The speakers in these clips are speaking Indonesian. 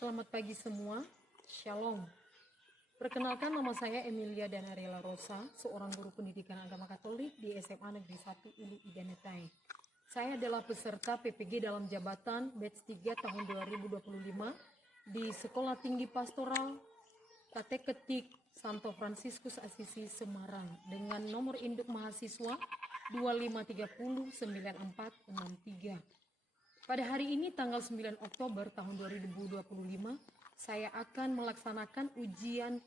Selamat pagi semua, Shalom. Perkenalkan, nama saya Emilia Danariela Rosa, seorang guru pendidikan agama Katolik di SMA Negeri 1 Ulu Idanetai. Saya adalah peserta PPG dalam jabatan batch 3 tahun 2025 di Sekolah Tinggi Pastoral Kateketik Santo Fransiskus Asisi Semarang dengan nomor induk mahasiswa 25309463. Pada hari ini tanggal 9 Oktober tahun 2025, saya akan melaksanakan ujian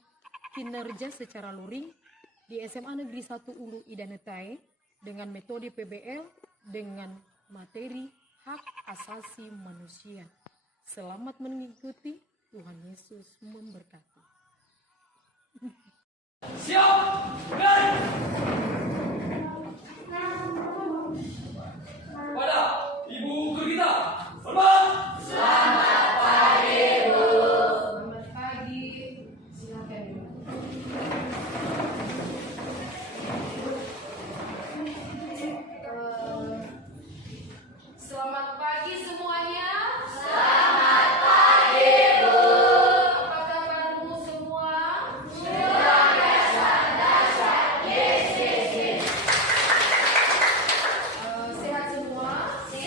kinerja secara luring di SMA Negeri 1 Ulu Idanetai dengan metode PBL dengan materi hak asasi manusia. Selamat mengikuti, Tuhan Yesus memberkati. Siap, berani. Pada Ibu guru kita, hormat. Selamat pagi, silakan Ibu. Selamat pagi semuanya. Selamat pagi, Bu. Apa kabarmu semua? Luar biasa, dahsyat. Yes, yes, yes. Sehat semua? Sehat.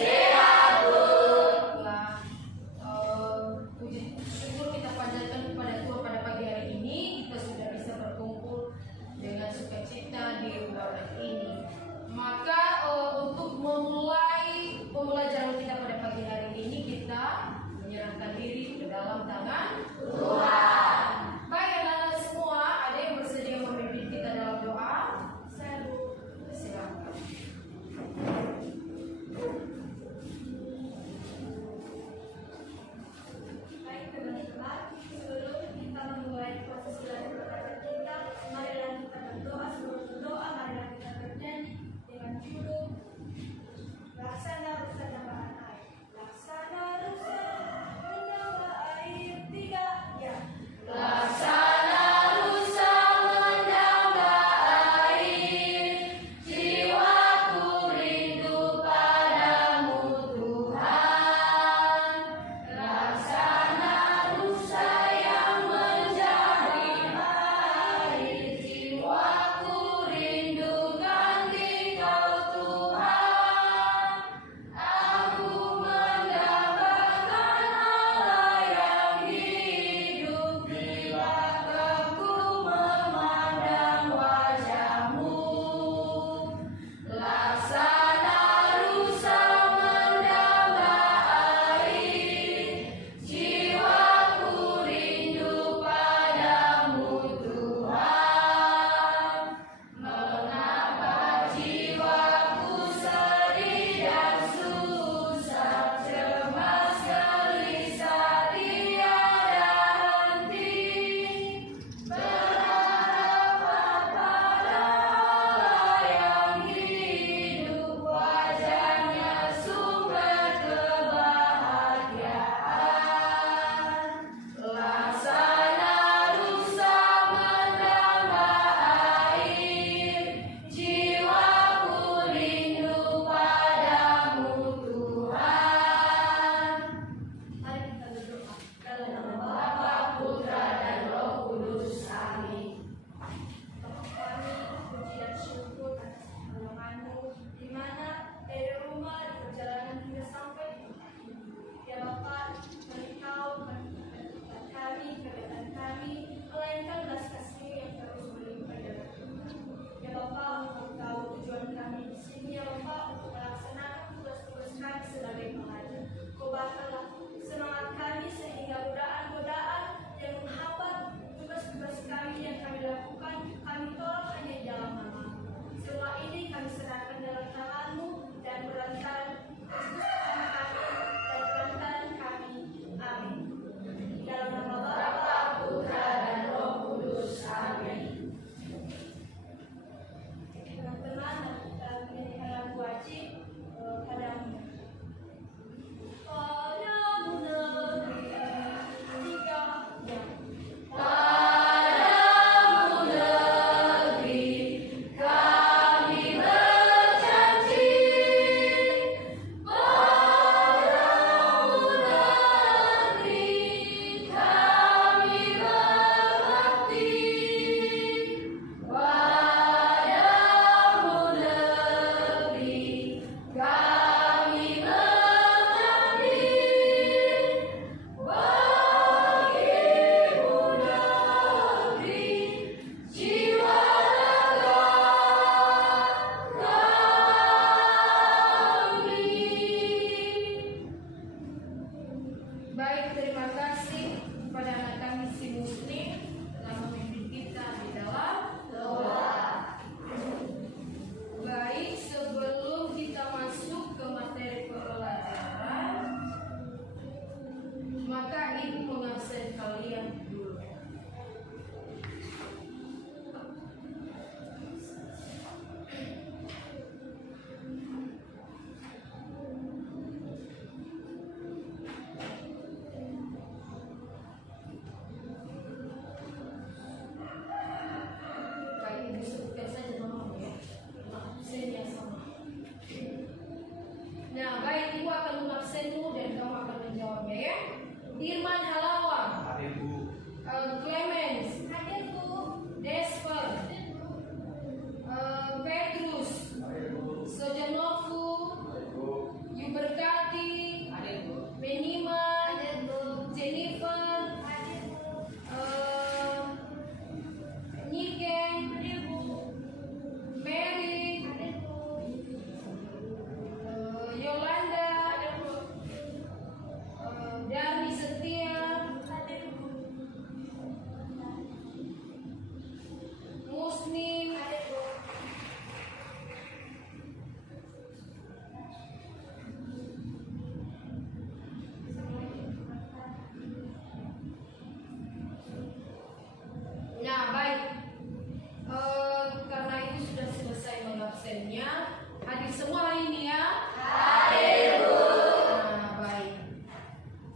Baik, terima kasih kepada anak kami si Muslim telah memimpin kita di dalam doa. Baik, sebelum kita masuk ke materi pelajaran, maka ibu mengabsen kalian dulu. Baik, ibu sebutkan saja namamu ya. Absen yang sama. Nah, baik, ibu akan mengabsenmu dan kamu akan menjawabnya ya. Dirman Halawa, Hadir Bu. Clemens, Desper, Petrus, Hadir Bu. Sojanovu, Hadir Bu. Yuberkati, Beniman, Jennifer, Niken, Mary, Yolanda, Darmi Setia, Muslim, nah baik. Karena itu sudah selesai mengabsennya, hadir semua hari ini ya. Nah baik,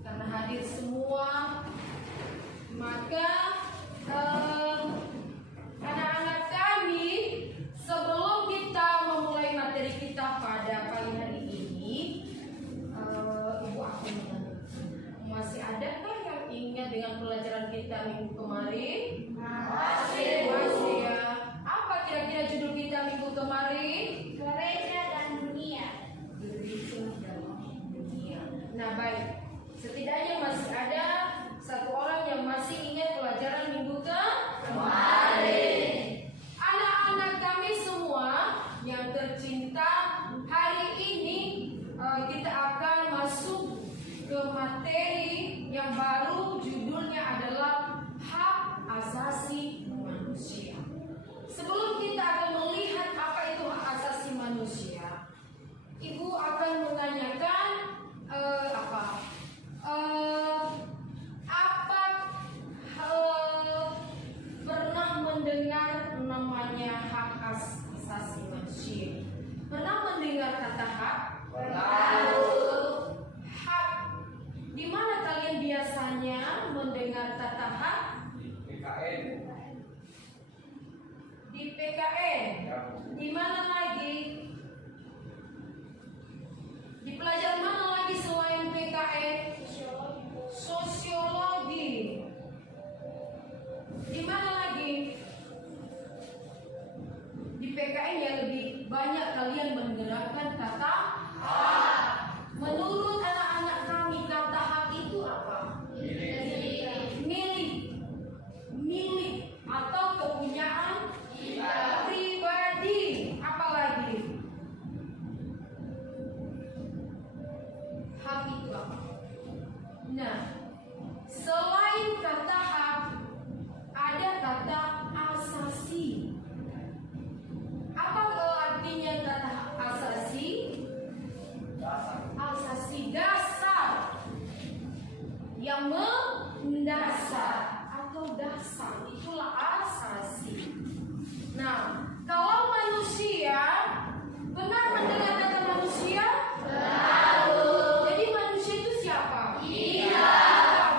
karena hadir semua, maka anak-anak kami, sebelum kita memulai materi kita pada pagi hari ini, ibu aku menanya, masih adakah yang ingat dengan pelajaran kita minggu kemarin? Masih ya. Apa kira-kira judul kita minggu kemarin? Gereja dan dunia. Gereja dalam dunia. Nah baik, setidaknya masih ada satu orang yang masih ingat pelajaran minggu kemarin. Anak-anak kami semua yang tercinta, hari ini kita akan masuk ke materi yang baru, judulnya adalah hak asasi manusia. Sebelum kita akan melihat apa itu hak asasi manusia, ibu akan menanyakan pernah mendengar namanya hak asasi manusia? Pernah mendengar kata hak? Hak. Di mana kalian biasanya mendengar kata hak? PKN. Di PKN. Ya. Di mana lagi? Di pelajaran mana lagi selain PKN? Sosiologi. Di mana lagi? Di PKN ya lebih banyak kalian menggerakkan kata hak. Menurut anak-anak kami, kata hak itu apa? Milik atau kepunyaan pribadi. Apa lagi? Hak itu apa? Nah, selain kata hak, ada kata asasi. Apa artinya kata asasi? Asasi dasar, yang mendasar atau dasar, itulah asasi. Nah, kalau manusia, benar mendengar kata manusia? Jadi manusia itu siapa?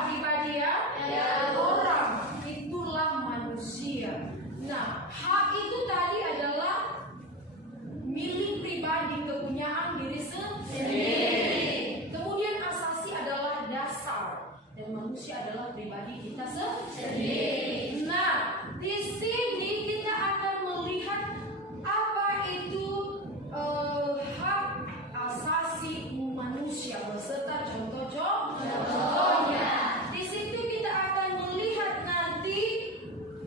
Pribadi ya? Orang, itulah manusia. Nah, hak itu tadi adalah milik pribadi, kepunyaan diri sendiri. Kemudian asasi adalah dasar, dan manusia adalah pribadi kita sendiri. Nah, di sini kita akan melihat apa itu hak asasi manusia beserta contoh-contohnya. Di situ kita akan melihat nanti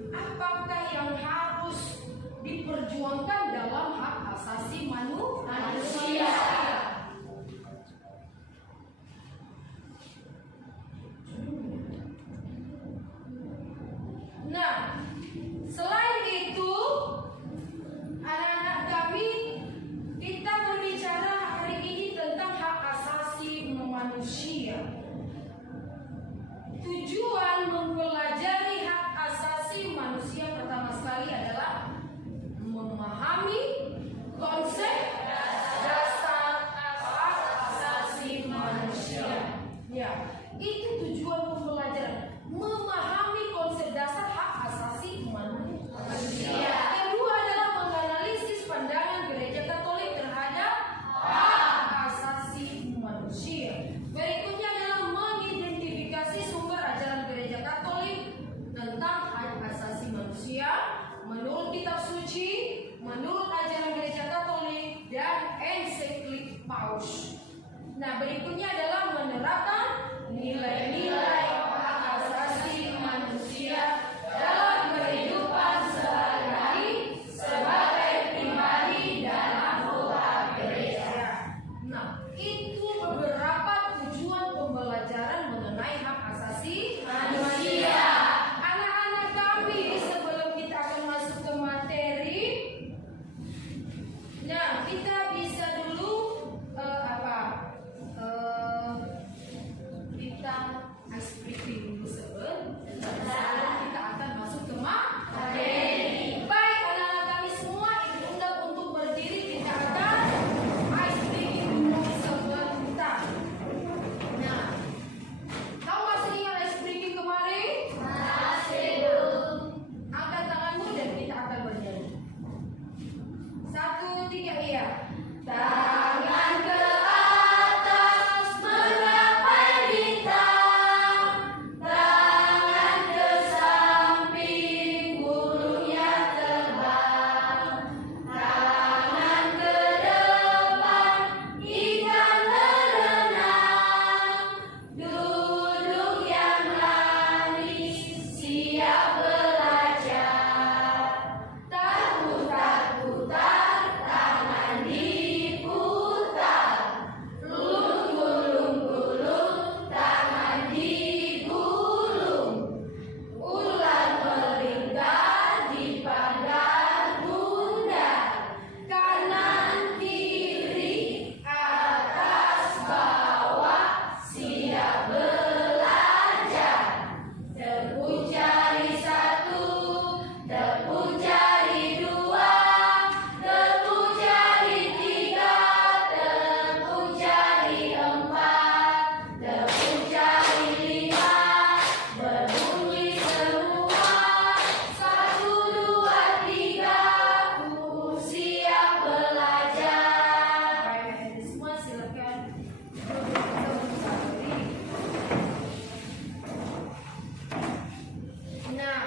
apakah yang harus diperjuangkan dalam hak asasi manusia. tujuan pembelajaran, memahami konsep dasar hak asasi manusia. Kedua adalah menganalisis pandangan Gereja Katolik terhadap hak asasi manusia. Berikutnya adalah mengidentifikasi sumber ajaran Gereja Katolik tentang hak asasi manusia menurut kitab suci, menurut ajaran Gereja Katolik, dan ensiklik Paus. Nah, berikutnya adalah menerapkan nilai-nilai hak asasi manusia dalam kehidupan sehari-hari sebagai pribadi dan anggota gereja. Nah, itu beberapa tujuan pembelajaran mengenai hak asasi manusia. Anak-anak kami, sebelum kita akan masuk ke materi, nah kita bisa dulu kita ice breaking dulu sebelum kita akan masuk ke materi. Baik, anak-anak kami semua diundang untuk berdiri. Kita akan ice breaking dulu sebentar. Nah, kamu masih ingat ice breaking kemarin? Masih. Angkat tanganmu dan kita akan bernyanyi. 1, 3, iya. Tangan ke atas menggapai bintang, tangan ke samping burungnya terbang, tangan ke depan ikan berenang, duduk yang manis siap belajar, tak putar-putar tangan diputar, gulung-gulung tangan digulung, ular melingkar dipandang bundar, kanan kiri atas bawah siap belajar, tepuk jari 1, tepuk jari 2, tepuk jari 3, tepuk jari 4, tepuk jari 5, berbunyi semua. 1, 2, 3, siap belajar. Baik, semua silakan duduk. Nah,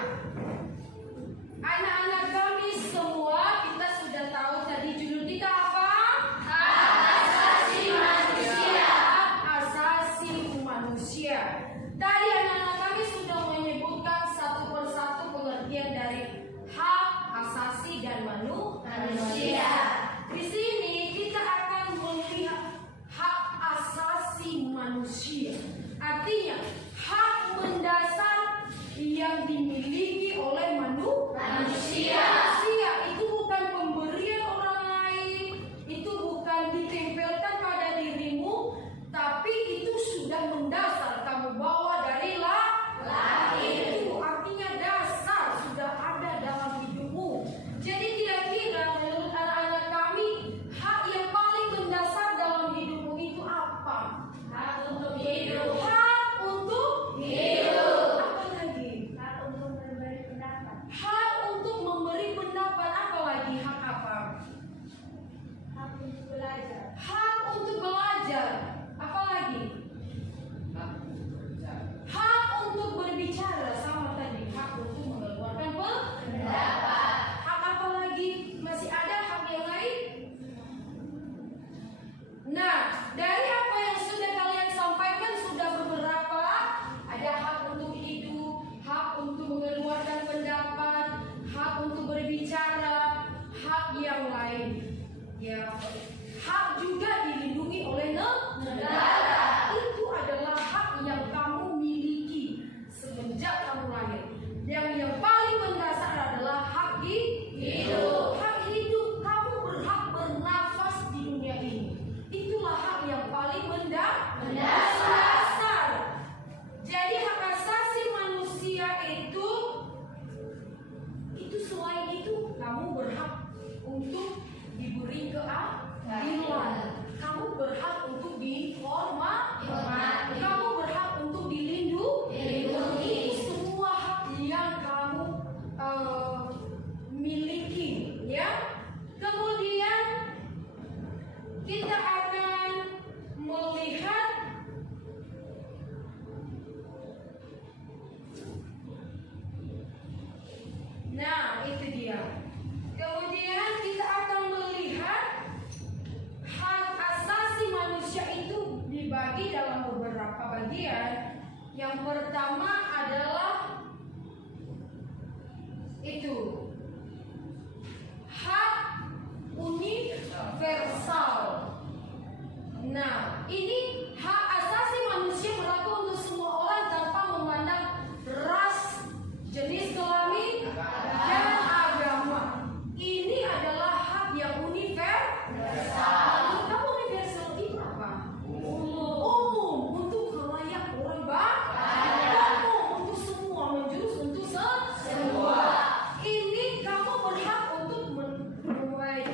anak-anak kami semua, kita sudah tahu tadi judul kita apa? Hak asasi manusia. Hak asasi manusia. Tadi anak-anak kami sudah menyebutkan satu persatu pengertian dari hak asasi dan manusia. Di sini kita akan melihat hak asasi manusia. Artinya hak mendasar yang dimiliki oleh manusia. Itu bukan pemberian orang lain, itu bukan ditempelkan pada dirimu, tapi itu sudah mendasar kamu bawa dari Yang pertama adalah itu hak universal. Nah, ini hak asasi manusia berlaku untuk semua orang tanpa memandang ras, jenis kelamin, dan agama. Ini adalah hak yang universal. Kamu universal itu apa? Umum untuk khalayak orang banyak. Umum untuk semua, menjurus untuk semua. Ini kamu berhak untuk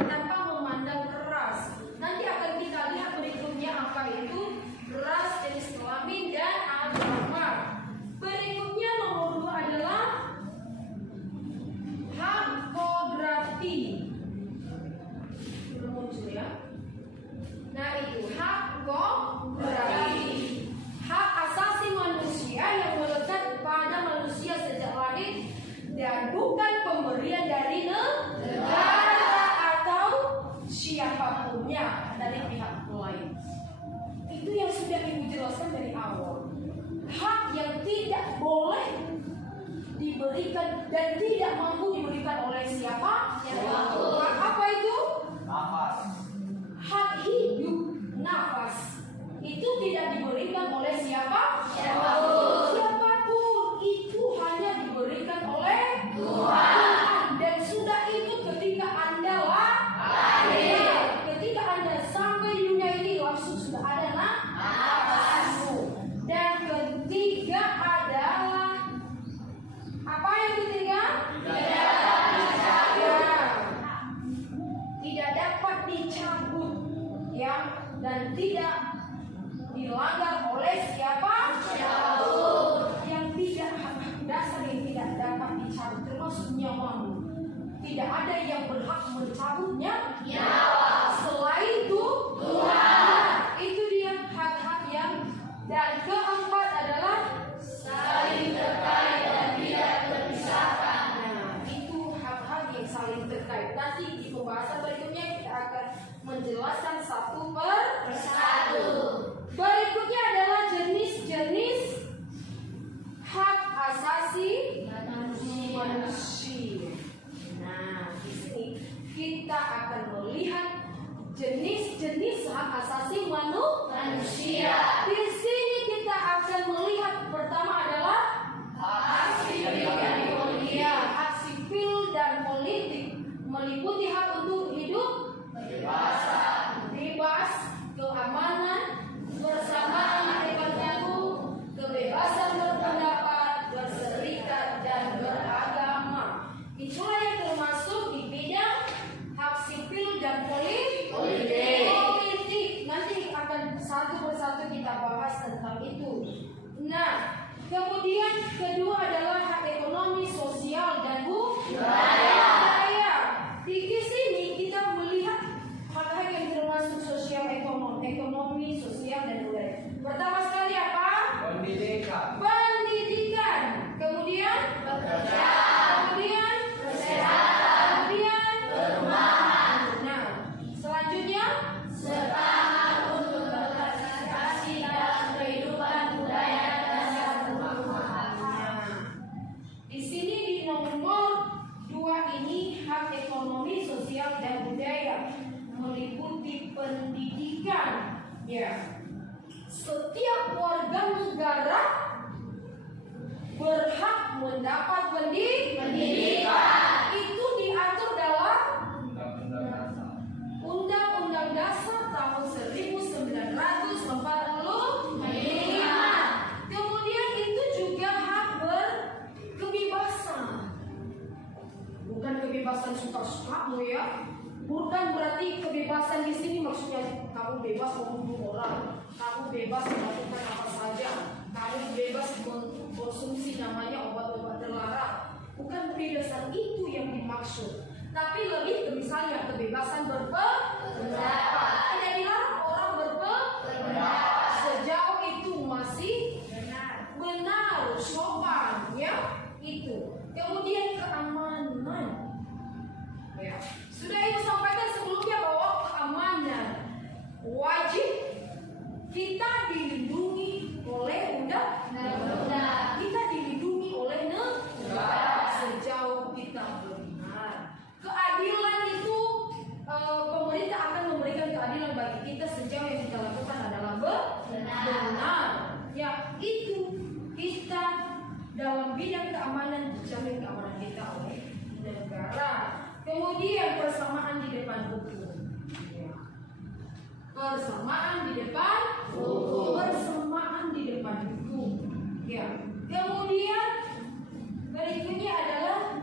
tanpa memandang ras. Nanti akan kita lihat berikutnya apa itu ras, jenis kelamin, dan agama. Berikutnya nomor 2 adalah hak kodrati. Sudah muncul ya. Nah itu hak kodrati. Hak asasi manusia yang melekat pada manusia sejak lahir dan bukan pemberian dari negara atau siapapunnya dari pihak lain. Itu yang sudah Ibu jelaskan dari awal. Hak yang tidak boleh diberikan dan tidak mampu diberikan oleh siapa? Hak apa itu? Nafas. Hak hidup, nafas. Itu tidak diberikan oleh siapa? Siapapun. Itu hanya diberikan oleh Tuhan. Dan sudah itu ketika Anda lahir. Ketika Anda sampai di dunia ini langsung sudah ada nafasmu. Dan ketiga adalah apa yang ketiga? Tidak dapat dicabut ya, dan tidak dilanggar oleh siapa? Yang tidak hak dasar yang tidak dapat dicabut termasuk nyawamu. Tidak ada yang berhak mencabutnya selain Tuhan. Itu dia hak-hak yang. Dan keempat adalah saling terkait dan tidak terpisahkan. Nah, itu hak-hak yang saling terkait. Nanti di pembahasan berikutnya kita akan menjelaskan satu persatu. Berikutnya adalah jenis-jenis hak asasi manusia. Nah, di sini kita akan melihat jenis-jenis hak asasi manusia. Di sini kita akan melihat pertama adalah hak sipil dan politik, meliputi hak untuk hidup bebas, keamanan, bersamaan bebas nyambung, kebebasan berpendapat, berserikat, dan beragama. Itulah yang termasuk di bidang hak sipil dan politik. Nanti akan satu persatu kita bahas tentang itu. Nah, kemudian kedua adalah hak ekonomi, sosial, dan budaya. Di sini kita melihat hak-hak yang termasuk sosial, ekonomi, sosial, dan budaya. Pertama sekali apa? Pendidikan. Kemudian kemudian kesehatan. Kemudian perumahan. Nah, selanjutnya semangat untuk berpartisipasi dalam kehidupan budaya dan kerumahan. Di sini di nomor 2 ini hak ekonomi, sosial, dan budaya meliputi pendidikan. Ya, setiap warga negara berhak mendapat pendidikan. Itu diatur dalam Undang-Undang Dasar tahun 1945. Kemudian itu juga hak berkebebasan. Bukan kebebasan suka-sukamu ya. Bukan berarti kebebasan di sini maksudnya kamu bebas membunuh orang, kamu bebas melakukan apa saja, kamu bebas mengkonsumsi namanya obat-obat terlarang. Bukan kebebasan itu yang dimaksud, tapi lebih ke misalnya kebebasan berpendapat. Tidak dilarang orang berpendapat sejauh itu masih benar, sopan, ya itu. Kemudian keamanan. Ya. Sudah Ibu sampaikan sebelumnya bahwa keamanan wajib kita dilindungi oleh undang-undang. Bersamaan di depan hukum. Bersamaan di depan hukum. Ya. Kemudian berikutnya adalah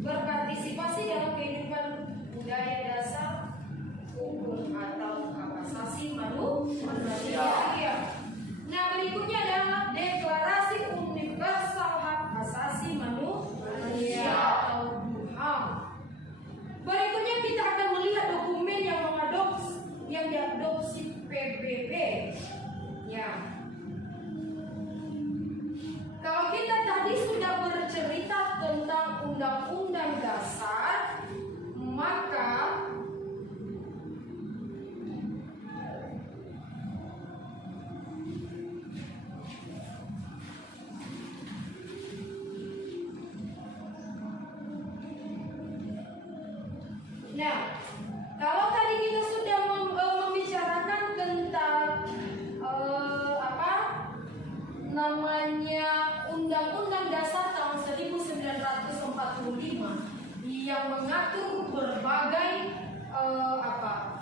berpartisipasi dalam kehidupan budaya dasar hukum atau hak asasi manusia. Ya. Nah, berikutnya adalah Deklarasi Universal Hak Asasi Manusia atau HAM. Berikutnya kita akan melihat dokumen yang diadopsi PBB. Ya. Kalau kita tadi sudah bercerita tentang Undang-Undang Dasar, maka kalau tadi kita sudah membicarakan tentang Undang-Undang Dasar tahun 1945 yang mengatur berbagai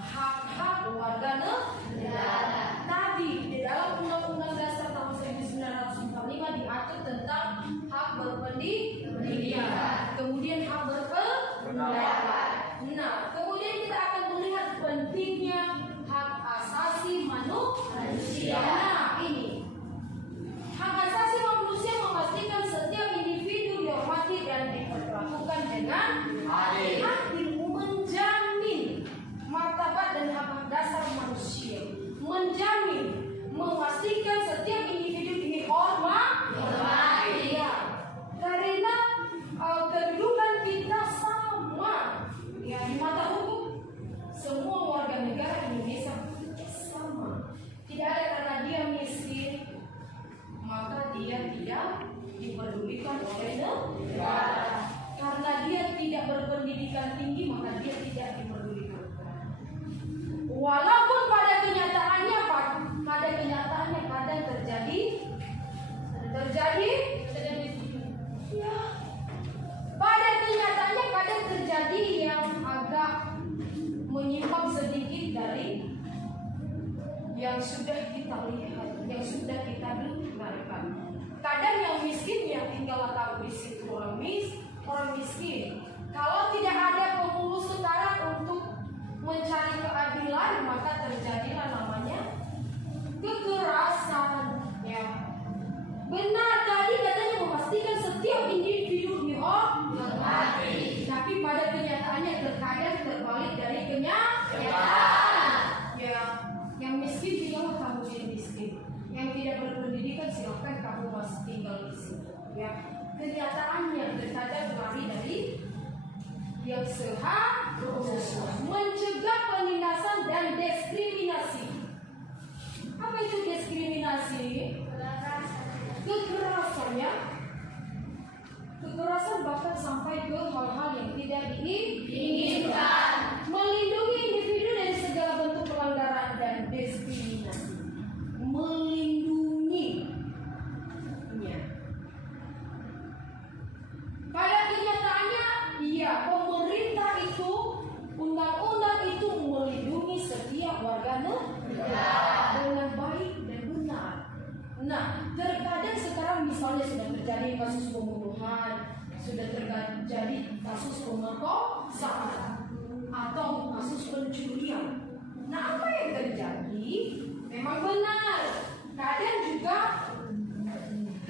hak-hak warga negara. Tadi di dalam Undang-Undang Dasar tahun 1945 diatur tentang hak berpendidikan, kemudian hak berpendapat. Nah, kemudian kita akan melihat pentingnya hak asasi manusia. Nah, ini hak asasi manusia memastikan setiap individu dihormati dan diperlakukan dengan adil, menjamin martabat dan hak dasar manusia, memastikan setiap individu dihormati. Ya, karena kedudukan kita sama. Ya, di mata hukum semua warga negara Indonesia sama. Tidak ada karena dia miskin maka dia tidak diperdulikan oleh negara. Karena dia tidak berpendidikan tinggi maka dia tidak diperdulikan. Walaupun pada kenyataannya kadang terjadi ya. Pada kenyataannya kadang terjadi yang agak menyimpang sedikit dari yang sudah kita lihat, yang sudah kita dengarkan. Kadang yang miskin yang tinggal tahu di situ orang miskin. Kalau tidak ada pengurus setara untuk mencari keadilan, maka terjadilah namanya kekerasan. Ya. Benar tadi katanya memastikan setiap individu dihormati. Tapi pada kenyataannya terkadang terbalik dari kenyataan. Ya, yang miskin tinggal kamu jadi miskin. Yang tidak berpendidikan silakan kamu masih tinggal di situ. Ya, kenyataannya terkadang lari dari yang seharusnya. Mencegah penindasan dan diskriminasi. Apa itu diskriminasi? Kekerasan, ya. Kekerasan bahkan sampai ke hal-hal yang tidak diinginkan. Melindungi individu dari segala bentuk pelanggaran dan diskriminasi. Melindungi. Ya. Pada kenyataannya, iya, pemerintah itu, undang-undang itu melindungi setiap warga negara dengan baik dan benar. Nah, terkadang sekarang misalnya sudah terjadi kasus pembunuhan, sudah terjadi kasus pemerkosaan atau kasus pencurian. Nah, apa yang terjadi? Memang benar. Kadang juga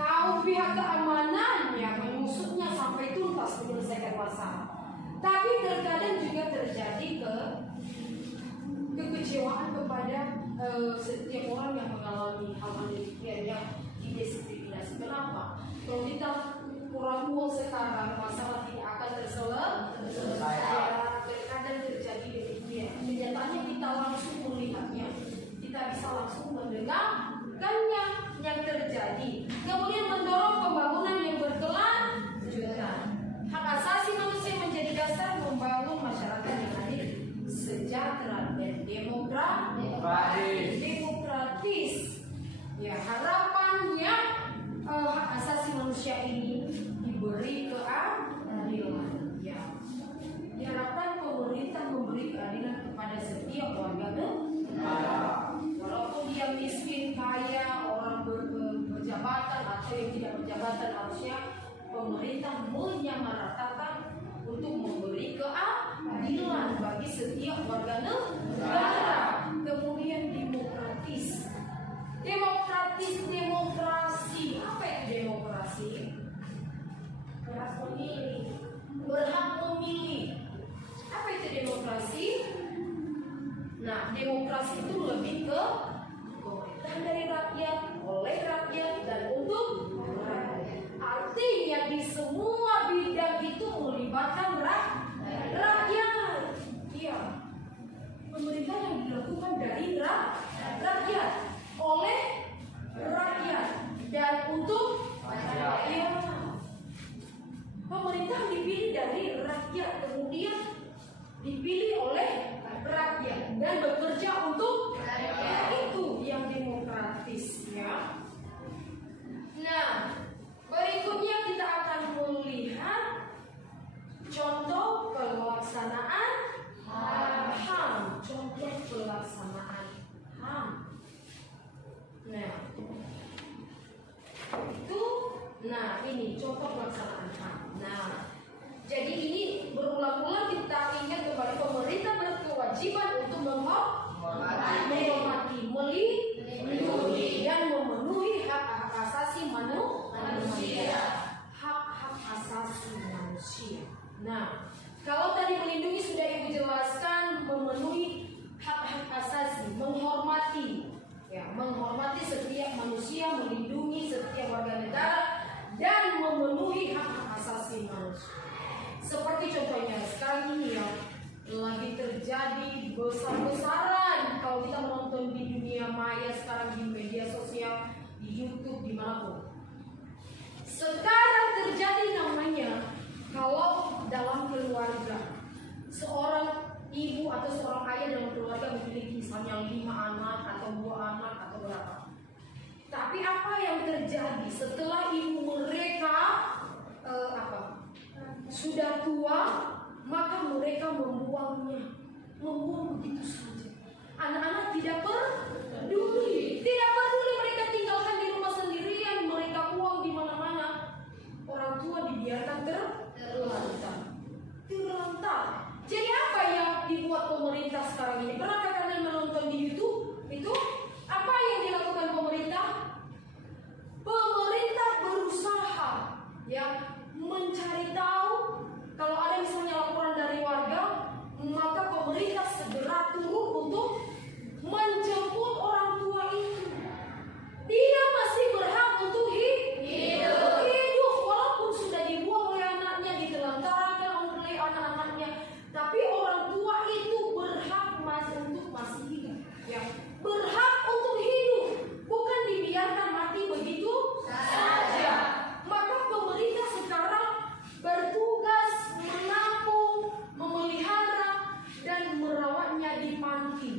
kaum pihak keamanan yang mengusutnya sampai tuntas menyelesaikan masalah. Tapi terkadang juga terjadi kekecewaan kepada setiap orang yang mengalami hal-hal yang didiskriminasi. Kenapa? Kalau kita kurang uang sekarang, masalah tidak akan terselesaikan. Terkadang terjadi demikian. Kenyataannya kita langsung melihatnya, kita bisa langsung mendengarkannya yang terjadi. Kemudian mendorong pembangunan yang berkelanjutan. Hak asasi manusia menjadi dasar membangun masyarakat yang adil, sejahtera dan demokratis. Ya. jabatan harusnya pemerintah menyamaratakan untuk memberi keadilan bagi setiap warga negara. Kemudian demokratis. Demokrasi. Apa itu demokrasi? Berhak memilih. Apa itu demokrasi? Nah, demokrasi itu lebih ke pemerintahan dari rakyat, oleh rakyat, dan untuk rakyat. Artinya di semua bidang itu melibatkan rakyat. Iya. Pemerintah yang dilakukan dari rakyat, oleh rakyat, dan untuk rakyat. Iya. Pemerintah dipilih dari rakyat, kemudian dipilih oleh rakyat dan bekerja untuk rakyat. Itu yang demokratis, ya. Nah, berikutnya kita akan melihat contoh pelaksanaan HAM. Contoh pelaksanaan HAM. Nah, ini contoh pelaksanaan HAM. Nah, jadi ini berulang-ulang kita ingat kembali pemerintah berkewajiban untuk menghormati, melindungi, dan memenuhi hak-hak asasi manusia. Hak-hak asasi manusia. Nah, kalau tadi melindungi sudah Ibu jelaskan, memenuhi hak-hak asasi, menghormati, ya, menghormati setiap manusia, melindungi setiap warga negara, dan memenuhi hak-hak asasi manusia. Seperti contohnya sekarang ini ya, lagi terjadi besar-besaran kalau kita menonton di dunia maya sekarang, di media sosial, di YouTube, dimanapun. Sekarang terjadi namanya, kalau dalam keluarga seorang ibu atau seorang ayah dalam keluarga memiliki misalnya 5 anak atau 2 anak atau berapa. Tapi apa yang terjadi setelah ibu mereka sudah tua, maka mereka membuang begitu saja. Anak-anak tidak peduli mereka tinggalkan di rumah sendirian, mereka buang di mana-mana. Orang tua dibiarkan terlantar. Jadi apa yang dibuat pemerintah sekarang ini? Pernahkah kalian menonton di YouTube? Itu apa yang dilakukan pemerintah? Pemerintah berusaha ya mencari tahu kalau ada misalnya laporan dari warga, maka pemerintah segera turun untuk menjemput orang tua itu. Dia masih berhak untuk hidup walaupun sudah dibuang oleh anaknya, ditelantarkan oleh anak-anaknya, tapi orang tua itu berhak masih hidup, ya, berhak untuk hidup, bukan dibiarkan mati begitu saja. Maka pemerintah sekarang bertugas menampung, memelihara, dan merawatnya di panti.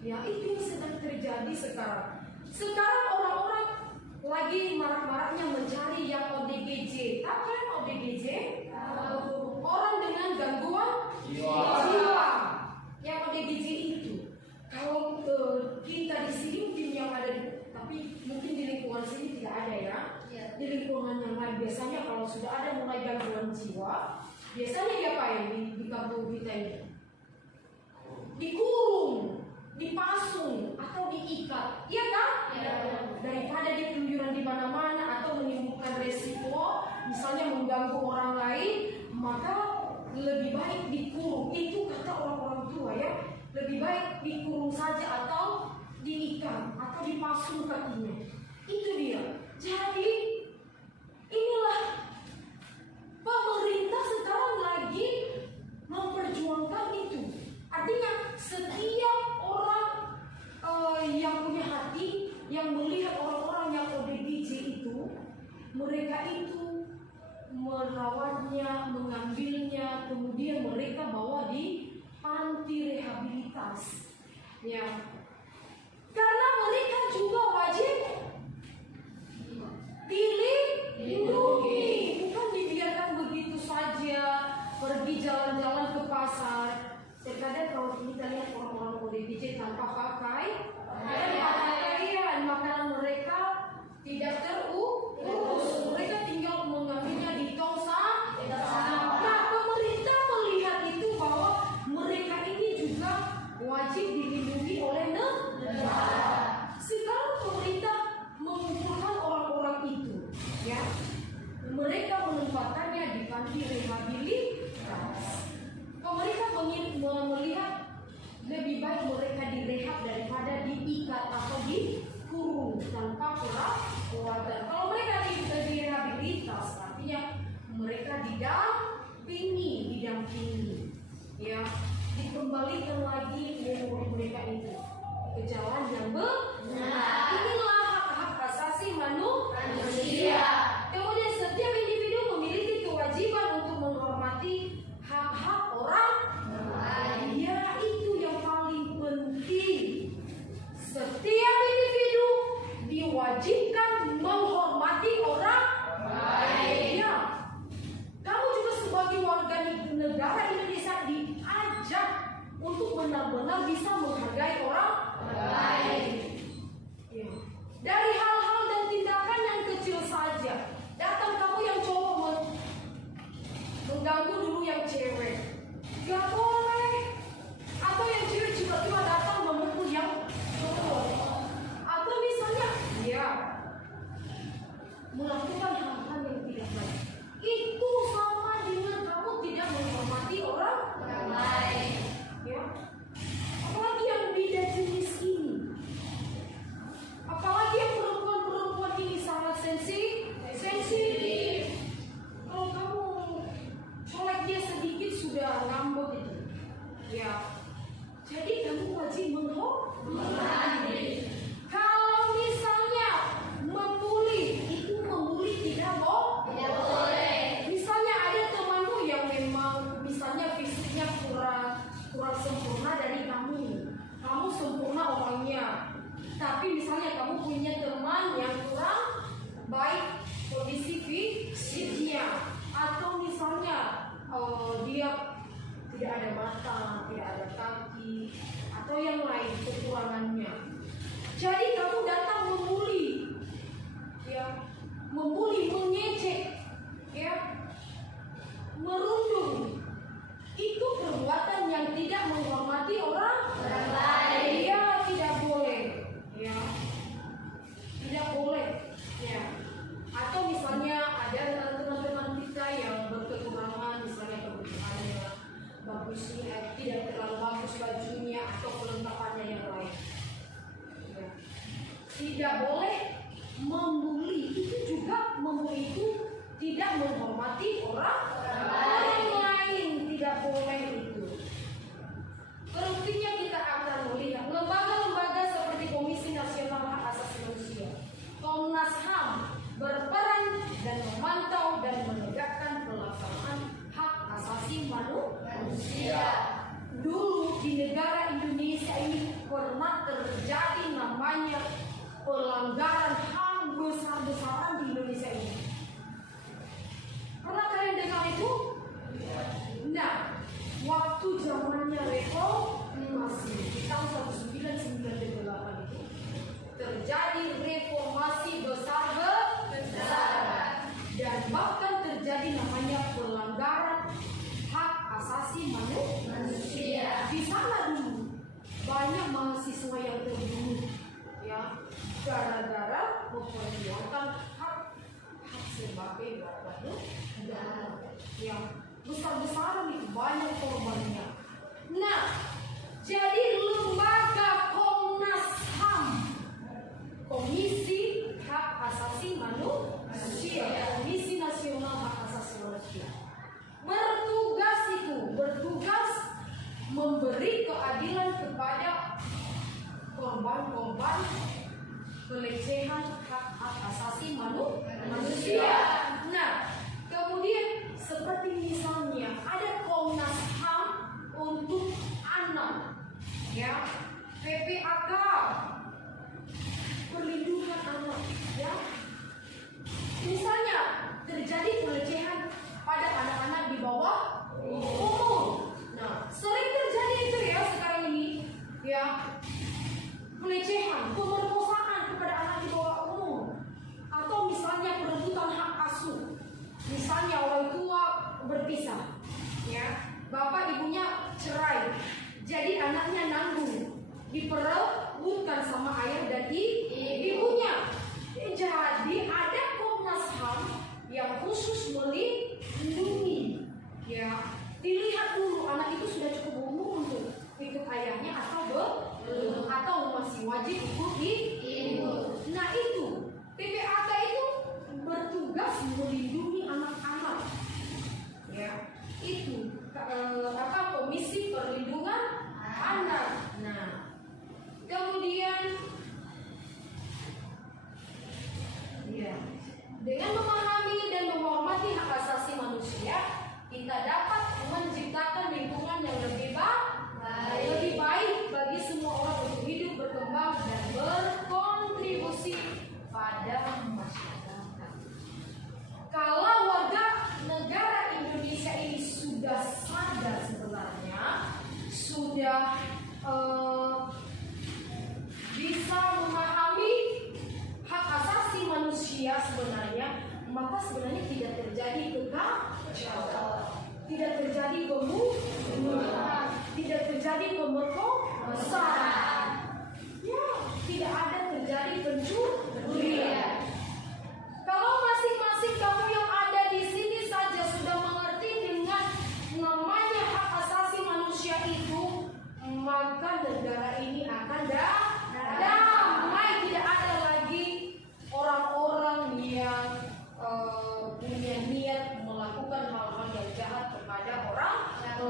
Ya, itu yang sedang terjadi sekarang. Sekarang orang-orang lagi marak-maraknya mencari yang ODGJ. Tahu kan ODGJ? Orang dengan gangguan jiwa. Yang ODGJ itu. Kalau kita di sini mungkin yang ada, tapi mungkin di lingkungan sini tidak ada ya. Di lingkungan yang lain biasanya kalau sudah ada mulai gangguan jiwa, biasanya diapain di kampung kita ini? Dikurung, dipasung, atau diikat, iya kan? Daripada dia keluyuran di mana-mana atau menimbulkan resiko, misalnya mengganggu orang lain, maka lebih baik dikurung. Itu kata orang-orang tua ya, lebih baik dikurung saja atau diikat atau dipasung kakinya. Itu dia. Jadi inilah pemerintah sekarang lagi memperjuangkan itu. Artinya setiap orang yang punya hati, yang melihat orang-orang yang ODGJ itu, mereka itu merawatnya, mengambilnya, kemudian mereka bawa di panti rehabilitas. Ya, karena mereka juga wajib dilindungi, bukan dibiarkan begitu saja pergi jalan-jalan ke pasar. Terkadang kalau kita lihat orang-orang ODGJ tanpa pakaian, makanan mereka tidak terurus, mereka kembalikan lagi memori mereka itu ke jalan yang benar. Inilah hak-hak asasi manusia. Kemudian setiap individu memiliki kewajiban untuk menghormati hak-hak orang lain. Ya, itu yang paling penting. Setiap individu diwajibkan menghormati orang lain. Ya, kamu juga sebagai warga negara Indonesia diajak untuk benar-benar bisa menghargai orang lain. Ya. Dari hal-hal dan tindakan yang kecil saja. Datang kamu yang cowok mengganggu dulu yang cewek, gak boleh. Atau yang cewek tiba-tiba datang memukul yang cowok. Atau misalnya, ya, melakukan hal-hal yang tidak baik. Itu sama dengan kamu tidak menghormati orang lain. Ya. Apalagi yang beda jenis ini. Apalagi yang perempuan-perempuan ini sangat sensitif. Kalau kamu colek dia sedikit sudah ngambek gitu. Ya. Jadi kamu wajib menghormati. Kalau misalnya membuli, itu membuli tidak boleh. Misalnya ada temanmu yang memang misalnya fisiknya kurang sempurna dari kamu sempurna orangnya. Tapi misalnya kamu punya teman yang kurang baik kondisi fisiknya, atau misalnya dia tidak ada mata, tidak ada kaki, atau yang lain kekurangannya. Jadi kamu datang membuli, ya, mengejek, ya, merundung. Itu perbuatan yang tidak menghormati orang lain. Ya, tidak boleh. Ya, tidak boleh. Ya. Atau misalnya ada teman-teman kita yang berkekurangan, misalnya kebutuhannya bagusnya tidak terlalu bagus bajunya atau kelengkapannya yang lain. Ya. Tidak boleh membuli. Itu juga membuli itu tidak menghormati orang lain. Tidak boleh itu. Berikutnya kita akan melihat lembaga-lembaga seperti Komisi Nasional Hak Asasi Manusia, Komnas HAM berperan dan memantau dan menegakkan pelaksanaan hak asasi manusia. Dulu di negara Indonesia ini pernah terjadi namanya pelanggaran HAM besar-besaran di Indonesia ini. Pernah kalian dengar itu? Nah, waktu zamannya reformasi di tahun 1998 itu terjadi reformasi besar-besaran dan bahkan terjadi namanya pelanggaran hak asasi manusia. Di sana dulu banyak mahasiswa yang terbunuh, ya, gara-gara memperjuangkan hak sebagai warga negara. Ya, besar-besaran itu banyak korbannya. Nah, jadi lembaga Komnas HAM, Komisi Hak Asasi Manusia, Komisi Nasional Hak Asasi Manusia, bertugas memberi keadilan kepada korban-korban pelecehan hak asasi manusia. Nah, kemudian seperti misalnya ada Komnas HAM untuk anak, ya, PPAK, perlindungan anak, ya. Misalnya terjadi pelecehan pada anak-anak di bawah umur. Nah, sering terjadi itu ya sekarang ini, ya, pelecehan, pemerkosaan kepada anak di bawah umur, atau misalnya perebutan hak asuh. Misalnya orang tua berpisah, ya, bapak ibunya cerai, jadi anaknya nanggung, diperebutkan sama ayah dan ibunya. Jadi ada Komnas HAM yang khusus melindungi, ya, dilihat dulu anak itu sudah cukup umur untuk ikut ayahnya atau belum, atau masih wajib ikut ibu. Nah, itu PPAK itu bertugas melindungi anak-anak, ya, itu Komisi Perlindungan Dengan memahami dan menghormati hak asasi manusia, kita dapat menciptakan lingkungan yang lebih baik bagi semua orang untuk hidup, berkembang, dan berkontribusi pada masyarakat. Kalau warga negara Indonesia ini sudah sadar sebenarnya, sudah bisa memahami hak asasi manusia sebenarnya, maka sebenarnya tidak terjadi kekacauan, tidak terjadi pembunuhan, tidak terjadi pemerkosaan, ya, tidak ada terjadi pencurian. Kalau masing-masing kamu yang ada di sini saja sudah mengerti dengan namanya hak asasi manusia itu, maka negara ini akan damai. Tidak ada lagi orang-orang yang punya niat melakukan hal-hal yang jahat kepada orang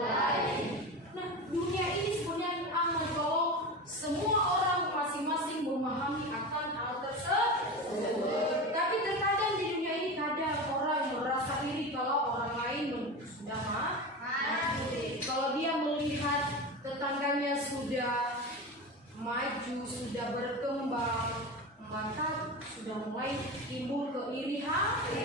lain. Nah, dunia ini sebenarnya aman kalau semua orang masing-masing memahami akan hal tersebut. Tapi terkadang di dunia ini kadang orang merasa iri kalau orang lain sudah mati. Kalau dia melihat tetangganya sudah maju, sudah berkembang, maka sudah mulai timbul iri hati,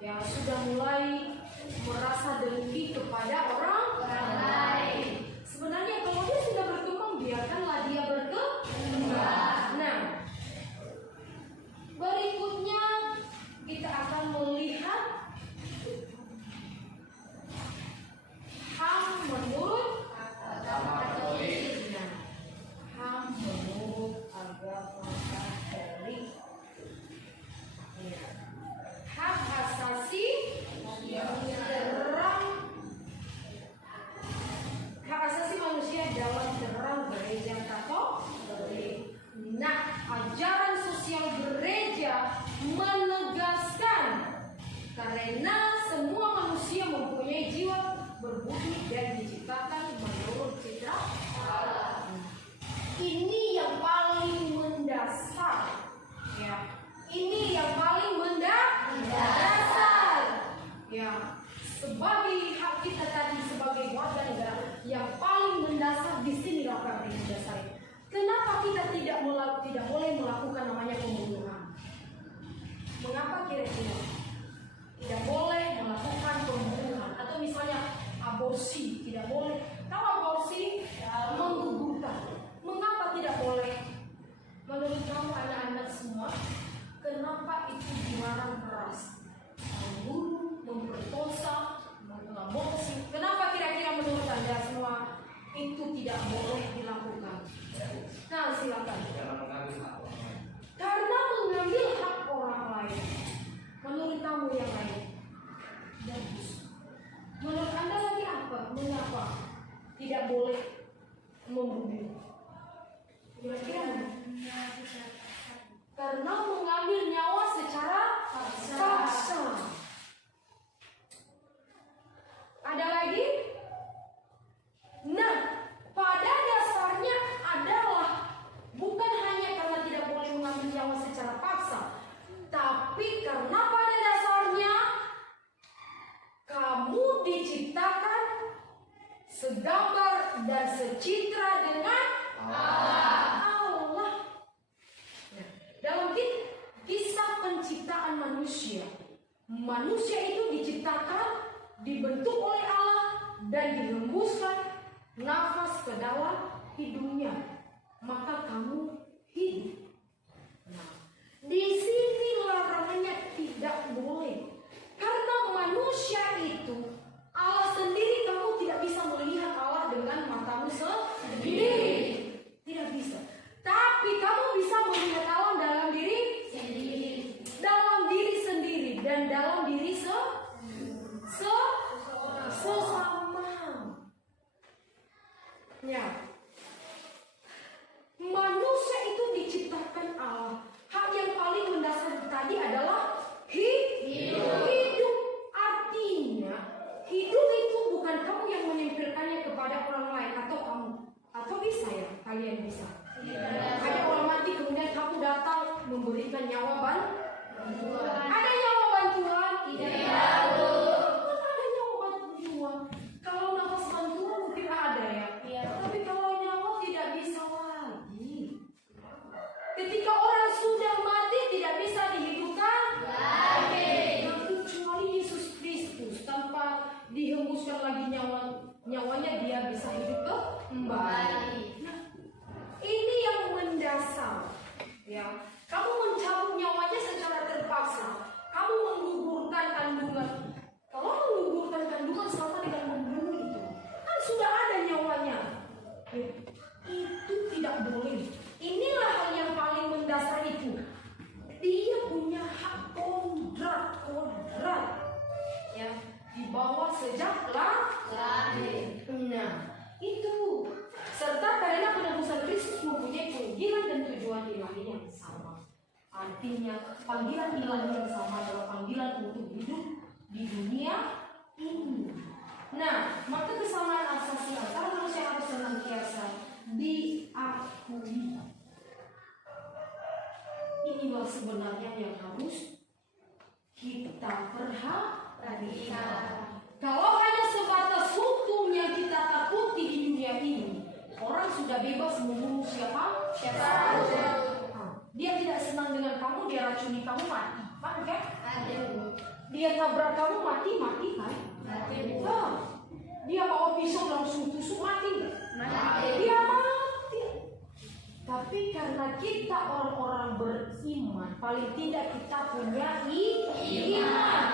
yang sudah mulai merasa dengki kepada orang lain. Sebenarnya kalau dia sudah berkembang, biarkanlah dia berkembang. Nah, berikutnya kita akan melihat HAM menurut agama Katolik. Nah, HAM menurut agama Katolik. Ya. Hak asasi manusia dalam terang gereja Katolik. Nah, ajaran sosial gereja menegaskan karena semua manusia mempunyai jiwa berbudi dan diciptakan menurut citra Allah. Ini yang paling mendasar, ya. Ini yang paling mendasar, ya. Sebagai hak kita tadi sebagai warga negara, yang paling mendasar di sini apa yang mendasar. Kenapa kita tidak boleh melakukan namanya pembunuhan? Mengapa kira-kira tidak boleh melakukan pembunuhan? Atau misalnya aborsi tidak boleh. Kalau aborsi menggugurkan, mengapa tidak boleh? Menurut kamu anak-anak semua, kenapa itu dilarang keras? Membunuh, memperkosa, mengaborsi. Kenapa kira-kira menurut Anda semua itu tidak boleh dilakukan? Nah, silakan. Karena mengambil hak orang lain. Menurut kamu yang lain? Bagus. Menurut Anda lagi apa? Mengapa tidak boleh membunuh? Kira-kira karena mengambil nyawa secara paksa. Ada lagi? Nah, pada dasarnya adalah bukan hanya karena tidak boleh mengambil nyawa secara paksa, tapi karena pada dasarnya kamu diciptakan segambar dan secitra dengan Allah. Nah, dalam kisah penciptaan manusia, manusia itu diciptakan, dibentuk oleh Allah dan dihembuskan nafas ke dalam hidungnya, maka kamu hidup. Nah, di sini larangannya tidak boleh, karena manusia itu Allah sendiri. Kamu tidak bisa melihat Allah dengan matamu sendiri, tidak bisa. Tapi kamu bisa melihat Allah dalam diri sendiri, dan dalam diri sesama. Ya, manusia itu diciptakan memberikan nyawa bantuan. Ada nyawa bantuan? Tidak. Mana ada nyawa bantuan? Kalau nafas bantuan mungkin ada ya. Tapi kalau nyawa tidak bisa lagi. Ketika orang sudah mati tidak bisa dihidupkan lagi. Kecuali Yesus Kristus tanpa dihembuskan lagi nyawanya dia bisa hidup kembali. Nah, ini yang mendasar. Ya, kamu mencabut nyawanya secara terpaksa. Kamu menggugurkan kandungan. Kalau menggugurkan kandungan sama dengan membunuh itu, kan sudah ada nyawanya. Itu tidak boleh. Inilah hal yang paling mendasar itu. Dia punya hak kodrat, ya, dibawa sejak lahir. Nah, itu. Serta karena penebusan Kristus mempunyai panggilan dan tujuan ilahi yang sama. Artinya panggilan ilahi yang sama adalah panggilan untuk hidup di dunia ini. Nah, maka kesamaan asasi antara manusia harus senantiasa diakui. Inilah sebenarnya yang harus kita perhatikan. Kalau hanya sebatas hukum yang kita takuti di dunia ini, orang sudah bebas membunuh siapa saja. Dia tidak senang dengan kamu, dia racuni kamu, mati. Kan? Dia tabrak kamu, mati kan? Dia bawa pisau langsung tusuk, mati. Dia mati. Tapi karena kita orang-orang beriman, paling tidak kita punya iman.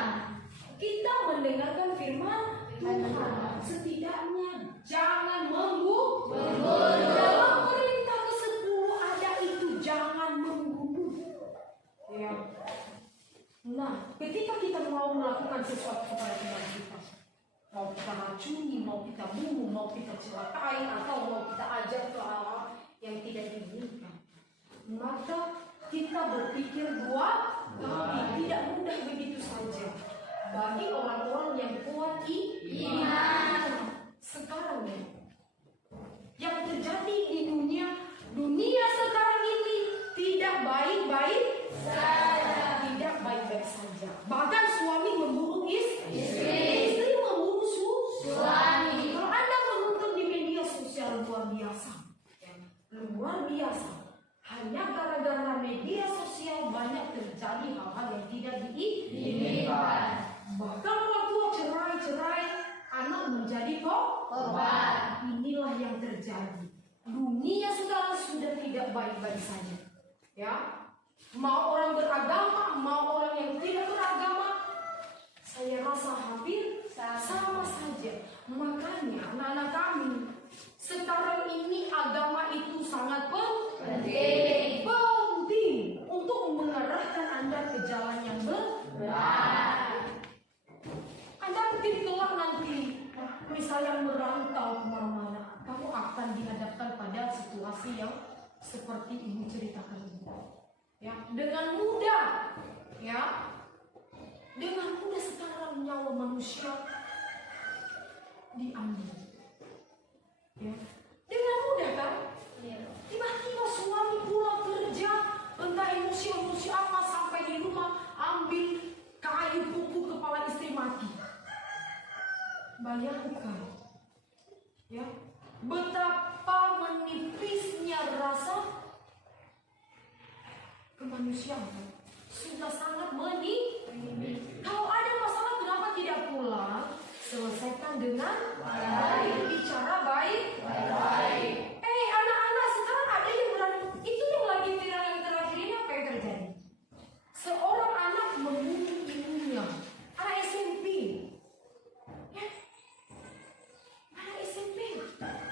Kita mendengarkan firman Tuhan. Setidaknya jangan membunuh. Dalam perintah ke-10 ada itu, jangan membunuh. Ya. Nah, ketika kita mau melakukan sesuatu kepada teman kita, mau kita racuni, mau kita bunuh, mau kita celakai, atau mau kita ajak ke arah yang tidak diinginkan, maka kita berpikir dua kali. Tidak mudah begitu saja bagi orang-orang yang kuat iman. Sekarang yang terjadi di dunia sekarang ini tidak baik-baik saja. Tidak baik-baik saja. Bahkan suami membunuh istri membunuh suami. Kalau Anda menonton di media sosial luar biasa. Hanya gara-gara media sosial banyak terjadi hal-hal yang tidak diinginkan. Bahkan orang tua cerai, anak menjadi korban. Inilah yang terjadi. Dunia sekarang sudah tidak baik-baik saja. Ya, mau orang beragama, mau orang yang tidak beragama, saya rasa hampir sama saja. Makanya anak-anak kami, sekarang ini agama itu sangat penting untuk mengarahkan Anda ke jalan yang benar. Anda mungkin kelak nanti misalnya merantau kemana-mana, kamu akan dihadapkan pada situasi yang seperti ibu ceritakan ini. Ya, dengan mudah, sekarang nyawa manusia diambil. Ya, dengan mudah kan? Tiba-tiba suami pulang kerja, entah emosi apa, sampai di rumah ambil kayu pukul kepala istri mati. Bayangkan, ya, betapa menipisnya rasa kemanusiaan. Sudah sangat menipis. Kalau ada masalah, kenapa tidak pulang? Selesaikan dengan baik, bicara baik. Anak-anak sekarang ada yang berani. Itu yang lagi viral yang terakhir ini, apa yang terjadi? Seorang anak membunuh ibunya, anak SMP. Ya, anak SMP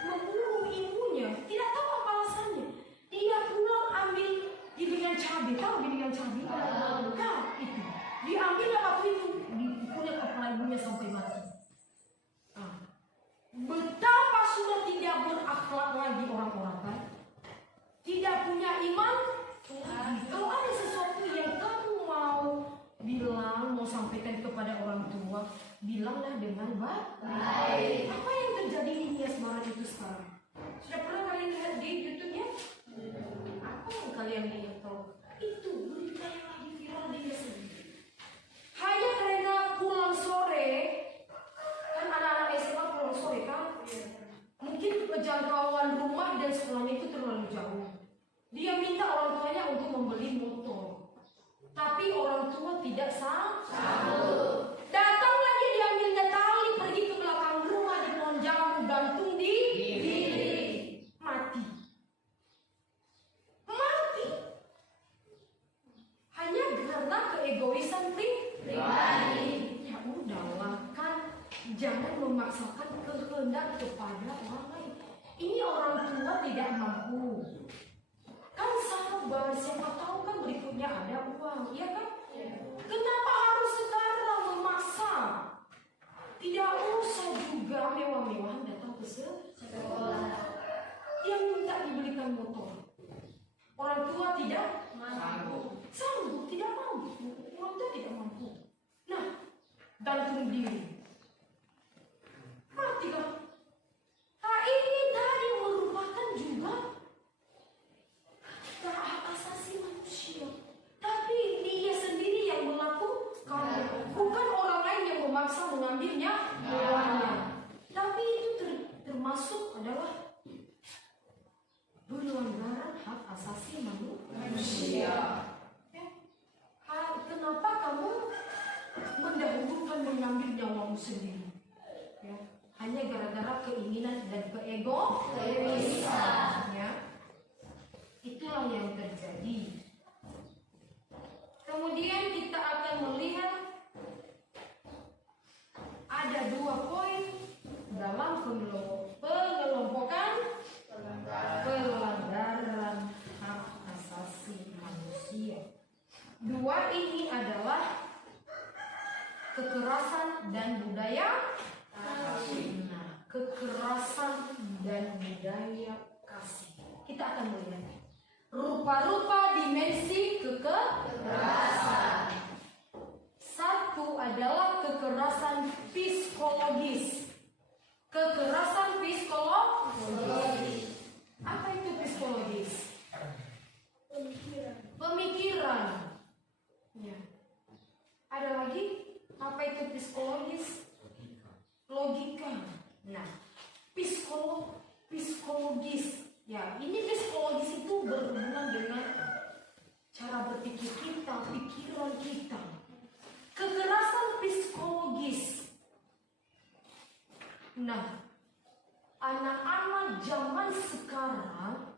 membunuh ibunya, tidak tahu apa alasannya. Dia pulang ambil gilingan cabai, tahu gilingan cabai? Bukan itu. Diambil waktu itu, dipukulnya kepala ibunya sampai mati. Betapa sudah tidak berakhlak lagi orang-orang kan? Tidak punya iman. Kalau ada sesuatu yang kamu mau bilang, mau sampaikan kepada orang tua, bilanglah dengan baik. Apa yang terjadi di Nias Barat itu sekarang? Sudah pernah kalian lihat di YouTube-nya? Apa yang kalian lihat? Itu tidak sanggup. Datang lagi diambilnya tali, pergi ke belakang rumah, di pohon jambu, gantung di diri. Mati. Mati. Hanya karena keegoisan pribadi. Ya udahlah kan, jangan memaksakan kehendak kepada orang lain. Ini orang tua tidak mampu. Kan sabar, siapa tahu kan berikutnya ada uang, iya kan? Kenapa harus sekarang memaksa? Tidak usah juga mewah-mewahan datang ke sekolah. Yang minta dibelikan motor, orang tua tidak mampu. Sanggup tidak mampu, orang tua tidak mampu. Nah, gantung diri. Mati kan? Nah, ini tadi merupakan juga hak asasi manusia. Tapi dia sendiri yang melakukan, bukan orang lain yang memaksa mengambilnya nyawanya. Tapi itu termasuk adalah pelanggaran hak asasi manusia. Ya. Kenapa kamu mendahulukan mengambil nyawamu sendiri? Ya. Hanya gara-gara keinginan dan keegoisan. Ya. Itulah yang terjadi. Kemudian kita akan melihat ada 2 poin dalam pengelompokan pelanggaran hak asasi manusia. 2 ini adalah kekerasan dan budaya kasih. Nah, kekerasan dan budaya kasih. Kita akan melihat rupa-rupa dimensi kekerasan. 1 adalah kekerasan psikologis. Kekerasan psikologis. Apa itu psikologis? Pemikiran. Ya. Ada lagi? Apa itu psikologis? Logika. Nah, psikologis. Ya, ini psikologis itu berhubungan dengan cara berpikir kita, pikiran kita. Kekerasan psikologis. Nah, anak-anak zaman sekarang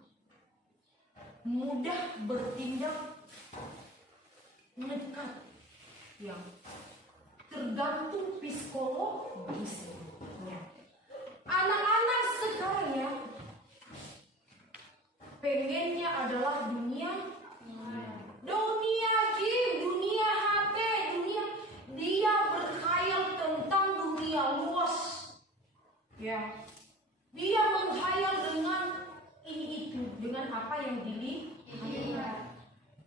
mudah bertindak nekat, yang tergantung psikologisnya. Anak-anak sekarang ya pengennya adalah dunia game, dunia HP, dia berkhayal tentang dunia luas. Ya, dia menghayal dengan ini itu, dengan apa yang dilihat.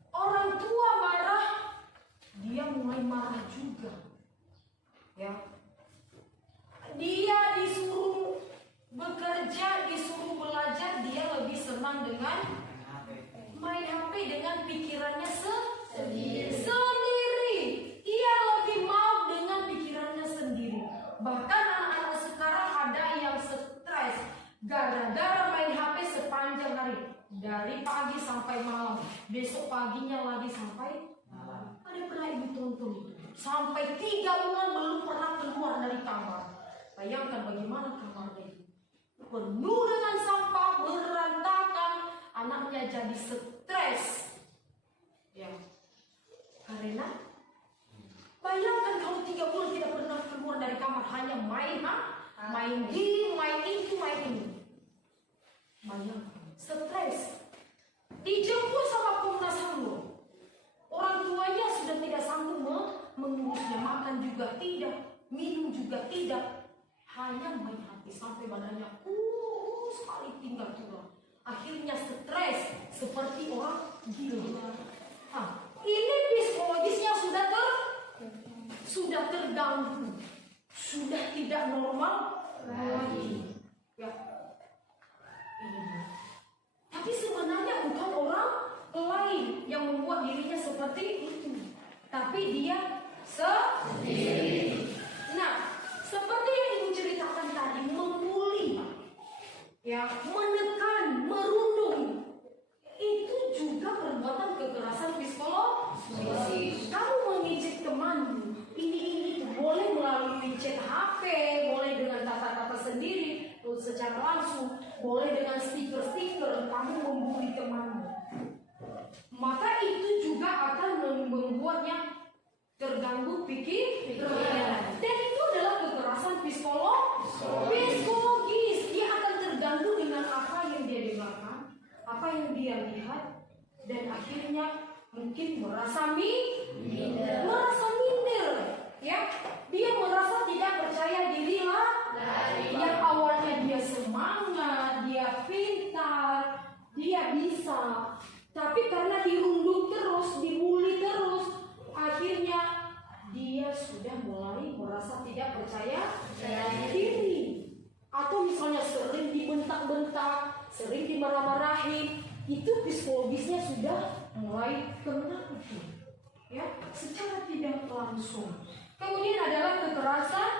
Orang tua marah, dia mulai marah juga. Ya, dia disuruh bekerja, disuruh belajar, dia lebih senang dengan main HP dengan pikirannya sendiri. Ia lebih mau dengan pikirannya sendiri. Bahkan anak-anak sekarang ada yang stres gara-gara main HP sepanjang hari, dari pagi sampai malam, besok paginya lagi sampai malam. Ada pernah ibu tonton itu sampai 3 bulan belum pernah keluar dari kamar. Bayangkan bagaimana kamarnya itu, penuh dengan sampah, berantakan. Anaknya jadi stres. Ya, karena bayangkan kalau 3 bulan tidak pernah keluar dari kamar, hanya main game, main itu, main ini. Bayangkan, stres. Dijemput sama Komnas HAM. Orang tuanya sudah tidak sanggup mengurusnya, makan juga tidak, minum juga tidak, hanya main HP sampai badannya sekali tinggal tulang. Akhirnya stres seperti orang gila. Ini psikologisnya sudah terganggu, sudah tidak normal lagi. Ya. Tapi sebenarnya bukan orang lain yang membuat dirinya seperti itu, tapi dia sendiri. Nah, seperti yang ibu ceritakan tadi, membuli, ya, menekan, merundung, itu juga perbuatan kekerasan psikologis. Kamu memijit HP, boleh dengan kata-kata sendiri, secara langsung, boleh dengan stiker-stiker, kamu membuli temanmu. Maka itu juga akan membuatnya terganggu pikiran. Dan itu adalah kekerasan psikologis. Dia akan terganggu dengan apa yang dia dengarkan, apa yang dia lihat, dan akhirnya mungkin merasa minder, ya. Dia merasa tidak percaya diri lah. Yang awalnya dia semangat, dia pintar, dia bisa, tapi karena dirundung terus, dibully terus, akhirnya dia sudah mulai merasa tidak percaya diri. Atau misalnya sering dibentak-bentak, sering dimarah-marahin, itu psikologisnya sudah mulai kena itu, ya, secara tidak langsung. Kemudian adalah kekerasan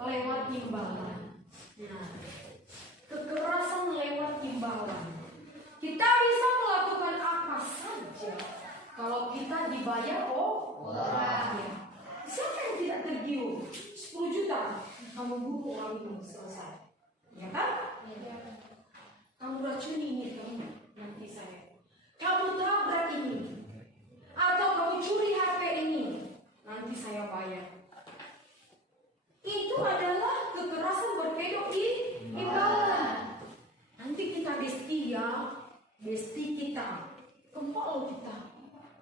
lewat imbalan. Nah, kekerasan lewat imbalan. Kita bisa melakukan apa saja kalau kita dibayar orang. Ya. Siapa yang tidak tergiur? 10 juta kamu bunuh orang itu selesai, ya kan? Kamu racuni ini kamu, nanti saya. Kamu tabrak ini, atau kamu curi HP ini, nanti saya bayar. Itu adalah kekerasan berkedok imbalan. Nanti kita besti kita, kembali kita,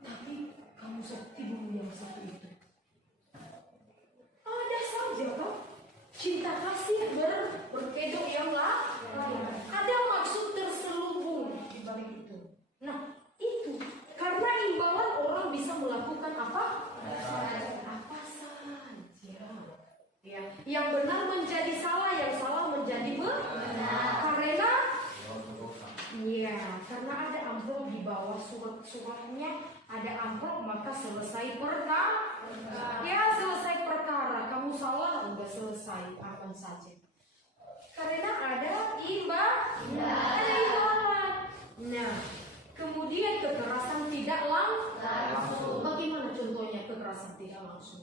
tapi kamu seperti dulu yang satu itu. Ada saja kan? Cinta kasih berkedok yang lain. Ada maksud terselubung di balik itu. Nah, itu karena imbalan orang bisa melakukan apa? Apa saja. Ya, yang benar menjadi salah, yang salah menjadi benar. Karena ada amplop di bawah suratnya, ada amplop, maka selesai perkara. Ya, selesai perkara. Kamu salah, udah selesai, aman saja. Karena ada imbalan. Nah, kemudian kekerasan tidak langsung. Bagaimana contohnya kekerasan tidak langsung?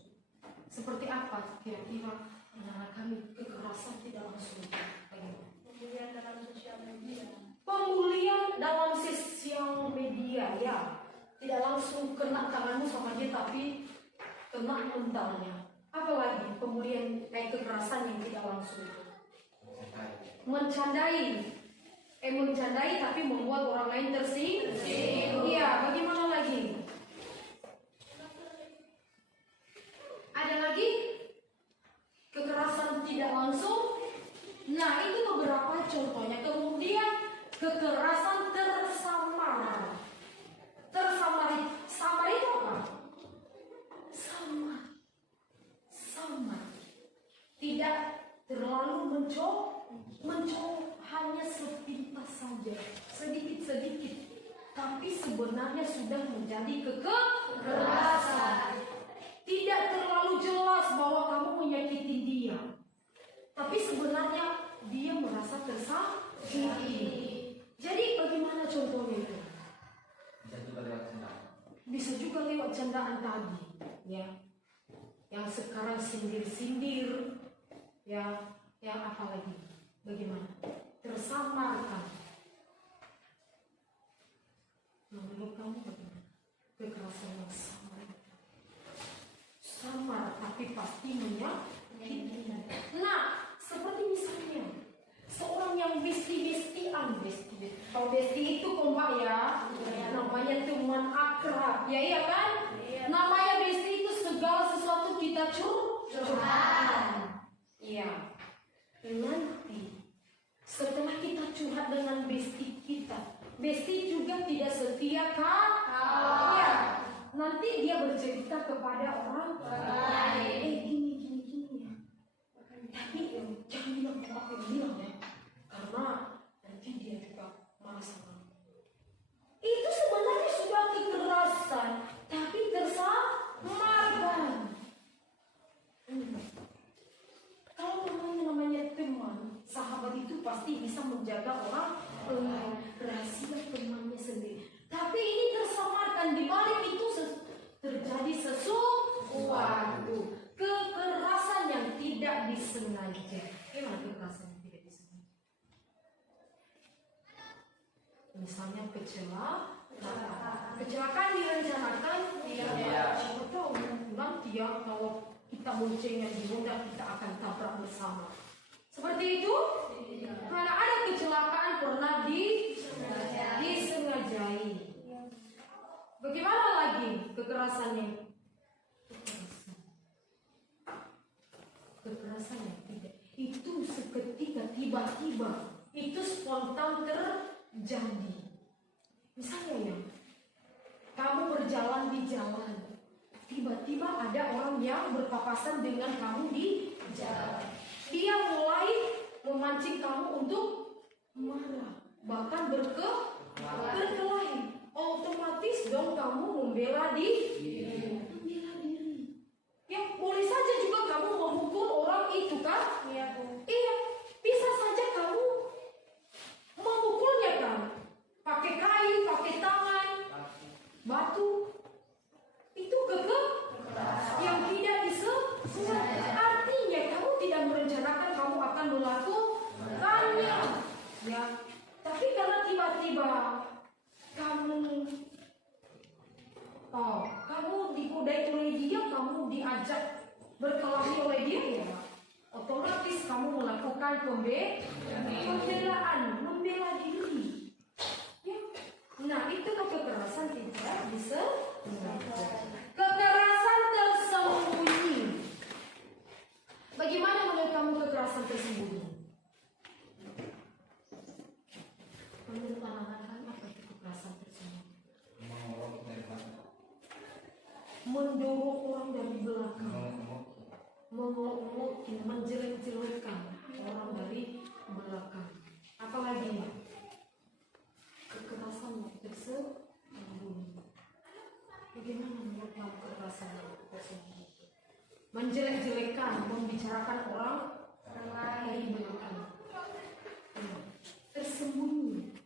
Seperti apa kira-kira anak kami kekerasan tidak langsung? Pembulian dalam sosial media. Pembulian dalam sosial media, ya. Tidak langsung kena tanganmu sama dia, tapi kena mentalnya. Apalagi pembulian kayak kekerasan yang tidak langsung itu. Mencandai tapi membuat orang lain tersinggung. Iya, bagaimana lagi? Ada lagi kekerasan tidak langsung. Nah, itu beberapa contohnya. Kemudian kekerasan tersamar. Samar itu apa? Samar. Tidak terlalu mencolok, hanya sepintas saja, sedikit-sedikit, tapi sebenarnya sudah menjadi kekerasan. Tidak terlalu jelas bahwa kamu menyakiti dia, tapi sebenarnya dia merasa tersakiti. Jadi bagaimana contohnya itu? Bisa juga lewat candaan tadi, ya. Yang sekarang sindir-sindir, ya. Yang apa lagi? Bagaimana? Tersamarkan. Menurut kamu bagaimana? Kekerasan yang samar, tapi pasti menyakiti. Nah, seperti misalnya seorang yang besti-bestian. Kalau besti itu kompak ya, namanya teman akrab, ya iya kan? Namanya besti itu segala sesuatu kita curhat. Iya. Nanti setelah kita curhat dengan besti kita, besti juga tidak setia kan? Ya. Nanti dia bercerita kepada orang lain. Gini ya. Tapi jangan bilang apa yang bilang ya, karena nanti dia juga merasa malu. Itu sebenarnya sudah kekerasan, tapi tersamarkan. Kalau namanya teman, sahabat itu pasti bisa menjaga orang rahasia temannya sendiri. Tapi ini tersamarkan, di balik itu terjadi sesuatu kekerasan yang tidak tidak disengaja. Gimana kekerasan yang tidak disengaja? Misalnya kecelakaan direncanakan, siapa tahu nanti ya kalau kita boncengan di Honda kita akan tabrak bersama. Seperti itu? Karena ada kecelakaan pernah disengajai. Bagaimana lagi kekerasannya? Kekerasan yang tidak. Itu seketika tiba-tiba. Itu spontan terjadi. Misalnya ya, kamu berjalan di jalan. Tiba-tiba ada orang yang berpapasan dengan kamu di jalan. Dia mulai memancing kamu untuk marah, bahkan berkelahi. Otomatis dong kamu membela diri. Ya boleh saja juga kamu memukul orang itu kan? Iya, bisa saja kamu memukulnya kan? Pakai kayu, pakai tangan, batu. Itu yang tidak disengaja. Artinya kamu tidak merencanakan kamu akan melakukannya. Ya, tapi karena tiba-tiba kamu digodai oleh dia, kamu diajak berkelahi oleh dia, ya otomatis kamu melakukan pembelaan, membela diri. Ya. Nah, itu kekerasan tidak disengaja. Kekerasan tersembunyi. Bagaimana menurut kamu kekerasan tersembunyi? Menurut anak-anak apa itu kekerasan tersembunyi? Mendorong orang dari belakang, mengolok-olokin, menjelek-jelekan orang dari belakang. Apalagi kekerasan yang tersembunyi. Bagaimana menurut kamu kekerasan yang tersembunyi? Menjelek-jelekan, membicarakan orang dari belakang, tersembunyi,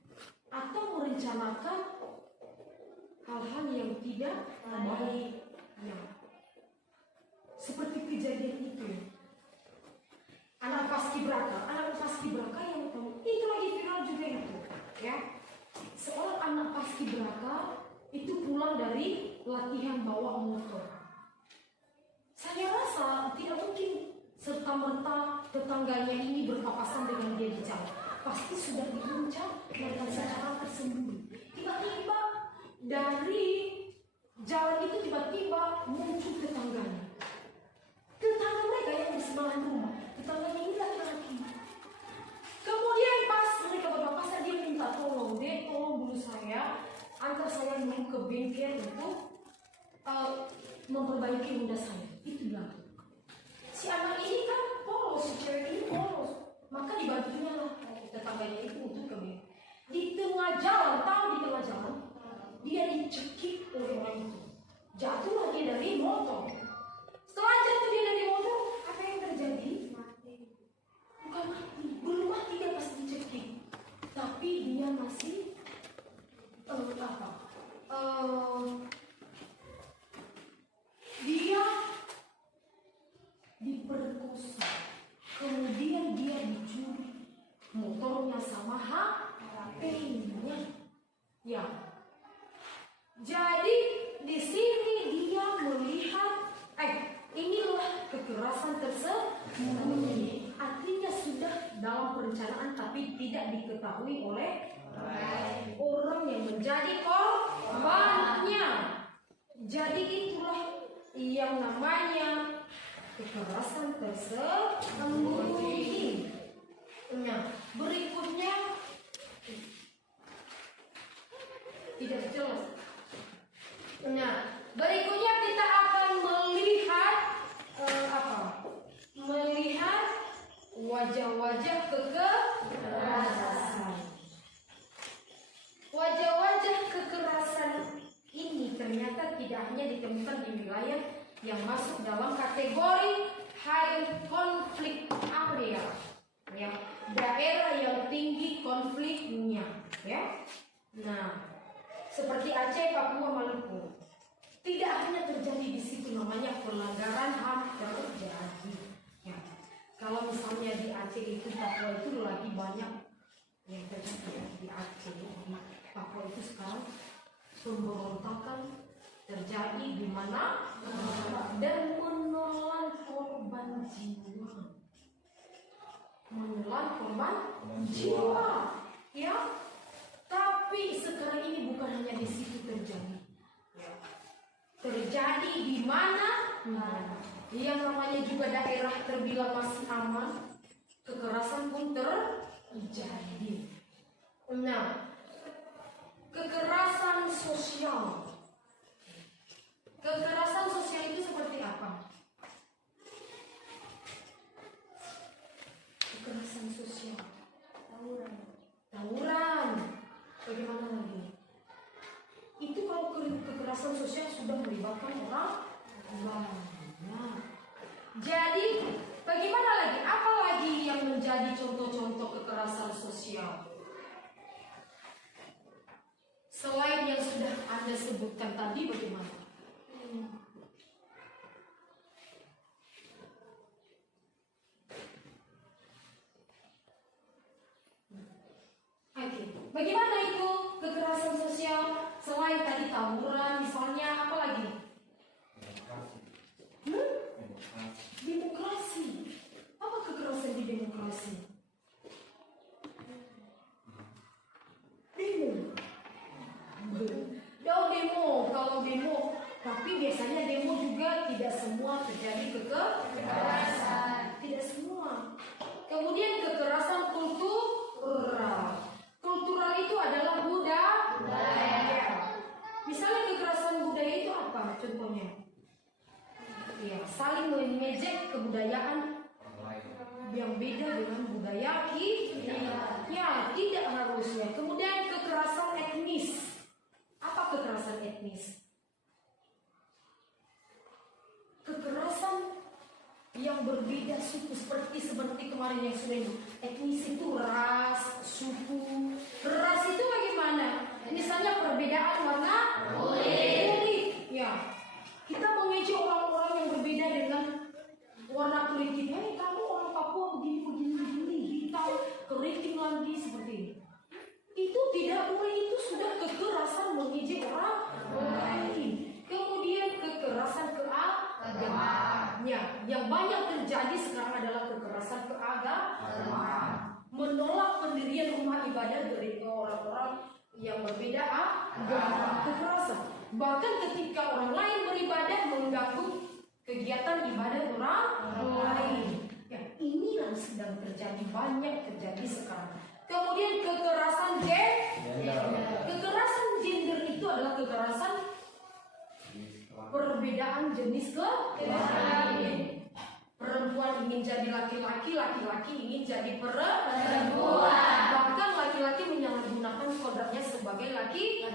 atau merencanakan hal-hal yang tidak baik. Ya. Seperti kejadian itu, anak paskibraka yang tahu itu lagi viral juga itu, ya. Seorang anak paskibraka itu pulang dari latihan bawa motor. Saya rasa tidak mungkin serta-merta tetangganya ini berpapasan dengan dia di jalan. Pasti sudah diincar dan secara tersembunyi. Tiba-tiba dari jalan itu tiba-tiba muncul tetangganya. Tetangga mereka yang di sebelah rumah. Tetangganya ini laki-laki. Kemudian pas mereka berpapasan, dia minta tolong. Dia tolong dulu saya, antar saya dulu ke bengkel untuk memperbaiki Honda saya. Itu bilang. Si anak ini kan polos, si cewek ini polos. Maka dibantunya lah tetangganya itu untuk ke bengkel. Di tengah jalan, dia dicekik oleh orang itu. Jatuhlah dia dari motor. Setelah jatuh dia dari motor, apa yang terjadi? Mati. Bukan mati, belum mati dia pas dicekik. Tapi dia masih dia diperkosa. Kemudian dia dicuri motornya sama HP-nya. Ya. Jadi di sini dia melihat inilah kekerasan tersembunyi. Artinya sudah dalam perencanaan tapi tidak diketahui oleh orang yang menjadi korbannya. Jadi itulah yang namanya kekerasan tersembunyi. Nah, berikutnya tidak jelas. Nah, berikutnya kita akan melihat melihat wajah-wajah kekerasan. Wajah-wajah kekerasan ini ternyata tidak hanya ditemukan di wilayah yang masuk dalam kategori high conflict area, ya, daerah yang tinggi konfliknya, ya. Nah, seperti Aceh, Papua, Maluku. Tidak hanya terjadi di situ, namanya pelanggaran HAM terjadi. Ya. misalnya di Aceh itu Papua itu lagi banyak yang terjadi di Aceh, di Papua itu sekarang pemberontakan terjadi di mana dan menelan korban jiwa, menelan korban jiwa, ya. Tapi sekarang ini bukan hanya di situ terjadi, ya. Terjadi di mana? Yang namanya juga daerah terbilang masih aman, kekerasan pun terjadi. Nah, kekerasan sosial. Kekerasan sosial itu seperti apa? Kekerasan sosial. Tawuran. Bagaimana lagi? Itu kalau kekerasan sosial sudah melibatkan orang banyak. Jadi, bagaimana lagi? Apa lagi yang menjadi contoh-contoh kekerasan sosial? Selain yang sudah Anda sebutkan tadi, bagaimana? Oke, bagaimana itu kekerasan sosial selain tadi tawuran, misalnya apa lagi? Demokrasi. Apa kekerasan di demokrasi? Kalau demo, tapi biasanya demo juga tidak semua terjadi kekerasan, tidak semua. Kemudian kekerasan kultural. Kultural itu adalah budaya. Misalnya kekerasan budaya itu apa contohnya? Ya, saling mengejek kebudayaan yang beda dengan budaya kita. Ya, tidak harusnya. Kemudian kekerasan etnis. Apa kekerasan etnis? Kekerasan yang berbeda suku, seperti kemarin yang sudah itu. Etnis itu ras, suku. Ras itu bagaimana? Misalnya perbedaan warna kulit. Ya, kita mengejek orang-orang yang berbeda dengan warna kulit kita. Hey, kamu orang Papua begini, hitam, keriting lagi seperti ini. Itu tidak boleh, itu sudah kekerasan mengejek orang lain. Kemudian kekerasan keagamaan. Yang banyak terjadi sekarang adalah kekerasan keagamaan. Menolak pendirian rumah ibadah dari orang-orang yang berbeda agama. Kekerasan. Bahkan ketika orang lain beribadah mengganggu kegiatan ibadah orang lain. Ya, ini yang sedang terjadi, banyak terjadi sekarang. Kemudian kekerasan gender. Kekerasan gender itu adalah kekerasan perbedaan jenis kelamin. Perempuan ingin jadi laki-laki, laki-laki ingin jadi perempuan. Bahkan laki-laki menyalahgunakan kodratnya sebagai laki-laki.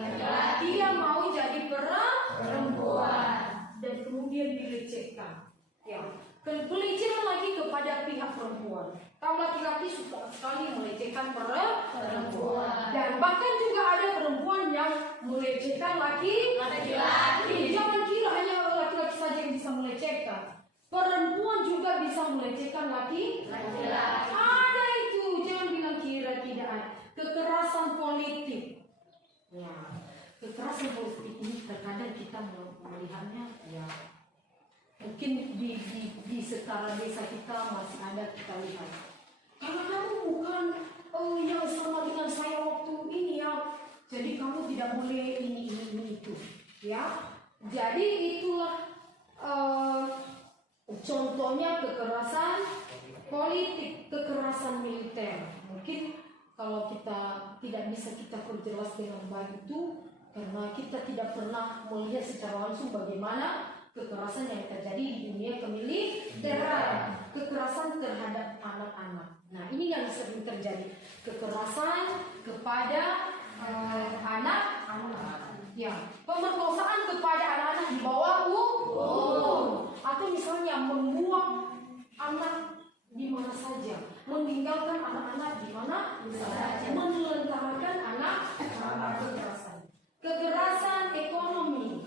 Dia mau jadi perempuan dan kemudian dilecehkan. Ya, pelecehan lagi kepada pihak perempuan. Kaum laki-laki suka sekali melecehkan perempuan. Dan bahkan juga ada perempuan yang melecehkan laki-laki. Jangan kira hanya laki-laki saja yang bisa melecehkan. Perempuan juga bisa melecehkan laki-laki. Ada itu, jangan bilang kira tidak ada. Kekerasan politik. Ya, kekerasan politik ini terkadang kita melihatnya ya. Mungkin di setara desa kita masih ada kita lihat. Karena kamu bukan yang sama dengan saya waktu ini ya, jadi kamu tidak boleh ini itu, ya. Jadi itulah contohnya kekerasan politik, kekerasan militer. Mungkin kalau kita tidak bisa kita perjelas dengan baik itu, karena kita tidak pernah melihat secara langsung bagaimana kekerasan yang terjadi di dunia kemiliteran, kekerasan terhadap anak-anak. Nah, ini yang sering terjadi, kekerasan kepada anak-anak. Ya, pemerkosaan kepada anak-anak di bawah umur, atau misalnya membuang anak di mana saja, meninggalkan anak-anak di mana saja, menelantarkan anak-anak. Kekerasan ekonomi.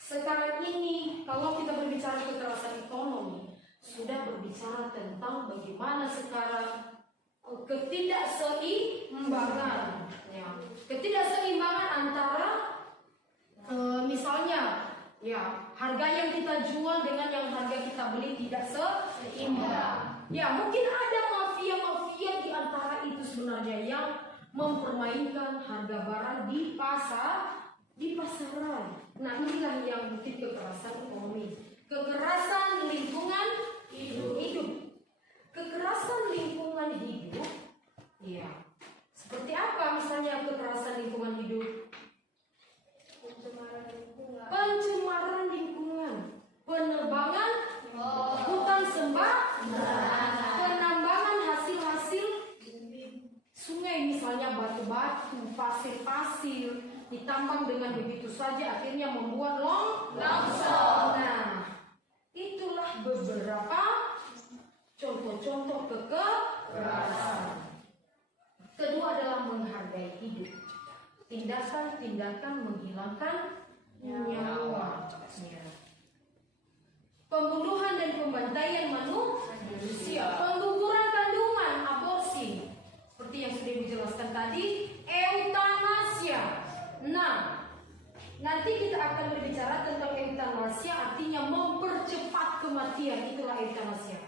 Sekarang ini kalau kita berbicara kekerasan ekonomi, sudah berbicara tentang bagaimana sekarang ketidakseimbangan, ya, ketidakseimbangan antara misalnya, ya, harga yang kita jual dengan yang harga kita beli tidak seimbang. Ya, mungkin ada mafia-mafia di antara itu sebenarnya yang mempermainkan harga barang di pasaran. Nah, inilah yang bukti kekerasan ekonomi, kekerasan lingkungan hidup. Kekerasan lingkungan hidup, ya. Seperti apa misalnya kekerasan lingkungan hidup? Pencemaran lingkungan, penebangan hutan sembarangan, penambangan hasil-hasil sungai, misalnya batu-batu, pasir-pasir ditambang dengan begitu saja akhirnya membuat longsor. Nah, itulah beberapa contoh-contoh kekerasan. Kedua adalah menghargai hidup. Tindakan-tindakan menghilangkan nyawa. Pembunuhan dan pembantaian manusia, pengguguran kandungan, aborsi, seperti yang sudah dijelaskan tadi, eutanasia. Nah, nanti kita akan berbicara tentang eutanasia, artinya mempercepat kematian. Itulah eutanasia,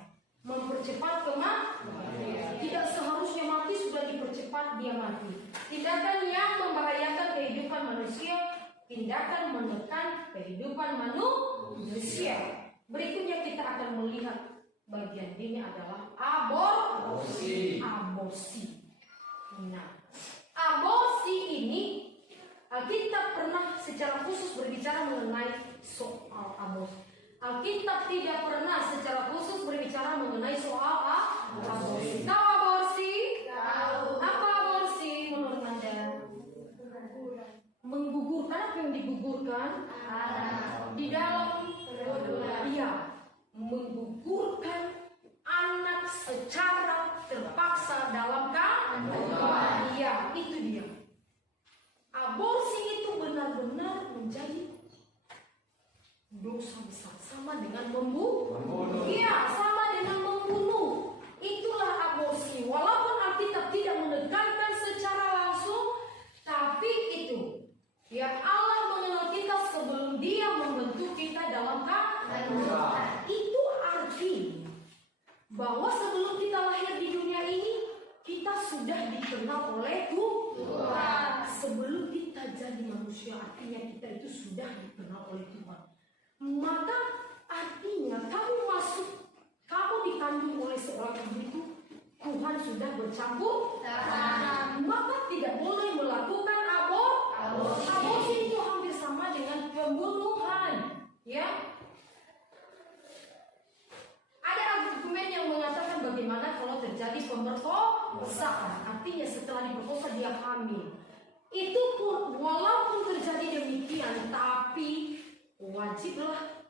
mempercepat kematian. Tidak seharusnya mati, sudah dipercepat dia mati. Tindakan yang membahayakan kehidupan manusia, tindakan menekan kehidupan manusia. Berikutnya kita akan melihat bagian ini adalah aborsi. Nah, aborsi ini kita pernah secara khusus berbicara mengenai soal aborsi. Alkitab tidak pernah secara khusus berbicara mengenai soal aborsi. Tahu aborsi? Tahu. Apa aborsi menurut Anda? Menggugurkan. Apa yang digugurkan? Di dalam, iya, menggugurkan anak secara terpaksa dalam kandungan. Iya, itu dia. Aborsi itu benar-benar menjadi dosa besar, sama dengan membunuh. Iya, sama dengan membunuh. Itulah aborsi. Walaupun Alkitab tidak menekankan secara langsung, tapi itu, ya, Allah mengenal kita sebelum Dia membentuk kita dalam kandungan. Itu artinya bahwa sebelum kita lahir di dunia ini, kita sudah dikenal oleh Tuhan. Sebelum kita jadi manusia, artinya kita itu sudah dikenal oleh Tuhan. Maka artinya kamu dikandung oleh seorang ibu itu, Tuhan sudah bercampur tangan. Maka tidak boleh melakukan aborsi. Aborsi itu hampir sama dengan pembunuhan, ya. Ada argumen yang mengatakan bagaimana kalau terjadi pemerkosaan, artinya setelah diperkosa dia hamil. Itu pun walaupun terjadi demikian, tapi wajiblah,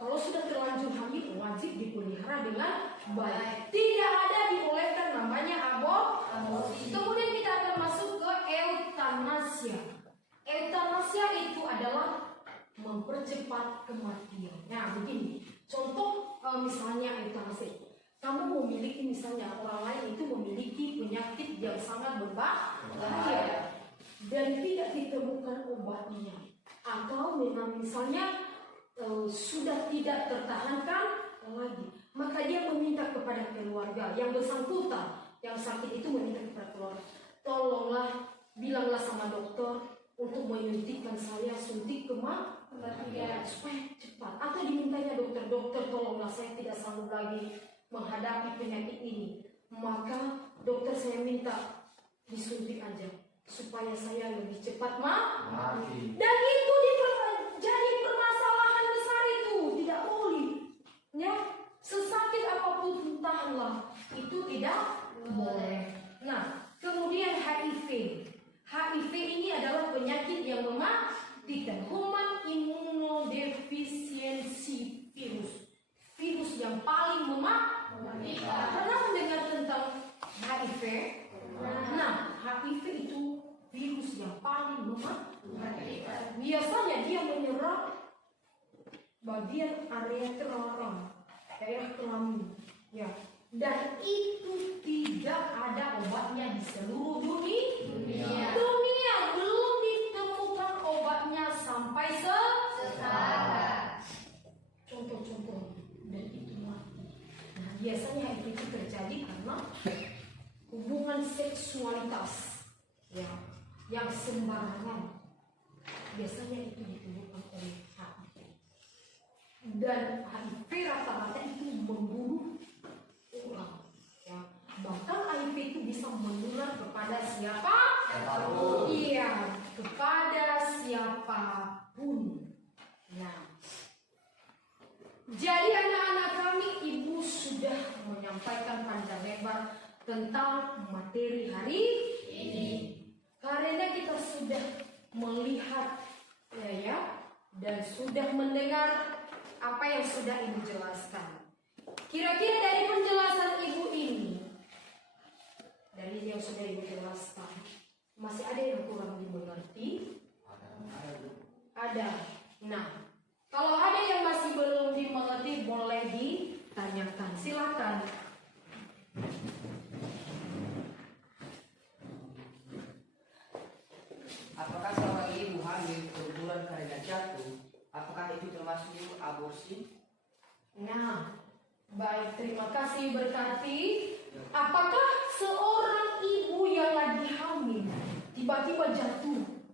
kalau sudah terlanjur hamil, wajib dipelihara dengan baik. Tidak ada dibolehkan namanya aborsi. Kemudian kita akan masuk ke eutanasia. Eutanasia itu adalah mempercepat kematian. Nah, begini, contoh misalnya eutanasia. Kamu memiliki, misalnya orang lain itu memiliki penyakit yang sangat berbahaya dan tidak ditemukan obatnya, atau memang misalnya sudah tidak tertahankan lagi, maka dia meminta kepada keluarga yang bersangkutan, yang sakit itu meminta kepada keluarga, tolonglah, bilanglah sama dokter untuk menyuntikkan saya suntik kematian supaya cepat, atau dimintanya dokter tolonglah, saya tidak sanggup lagi menghadapi penyakit ini, maka dokter saya minta disuntik aja supaya saya lebih cepat mati. Dan itu jadi permasalahan besar, itu tidak boleh, ya, sesakit apapun tahanlah, itu tidak boleh. Nah, kemudian HIV ini adalah penyakit yang mematikan, human immunodeficiency virus yang paling mematikan. Pernah mendengar tentang HIV? Nah, HIV itu virus yang paling mematikan. Biasanya dia menyerang bagian area terlarang. daerah kelamin. Ya. Dan itu tidak ada obatnya di seluruh dunia. Dunia belum ditemukan obatnya sampai sekarang. Contoh-contoh, dan itu mati. Nah, biasanya itu terjadi karena hubungan seksualitas ya yang sembarangan. Biasanya itu ditemukan oleh HIV. Dan HIV rata-rata itu membunuh orang. Ya. Bahkan HIV itu bisa menular kepada siapa? Iya, kepada siapapun. Nah, jadi anak-anak kami, ibu sudah menyampaikan panjang lebar tentang materi hari ini. Karena kita sudah melihat ya, dan sudah mendengar apa yang sudah ibu jelaskan. Kira-kira dari penjelasan ibu ini, dari yang sudah ibu jelaskan, masih ada yang kurang dimengerti? Ada. Nah, kalau ada yang masih belum dimengerti, boleh ditanyakan. Silakan. Apakah seorang ibu hamil kebetulan karena jatuh, apakah itu termasuk aborsi? Nah, baik, terima kasih berkati. Apakah seorang ibu yang lagi hamil tiba-tiba jatuh,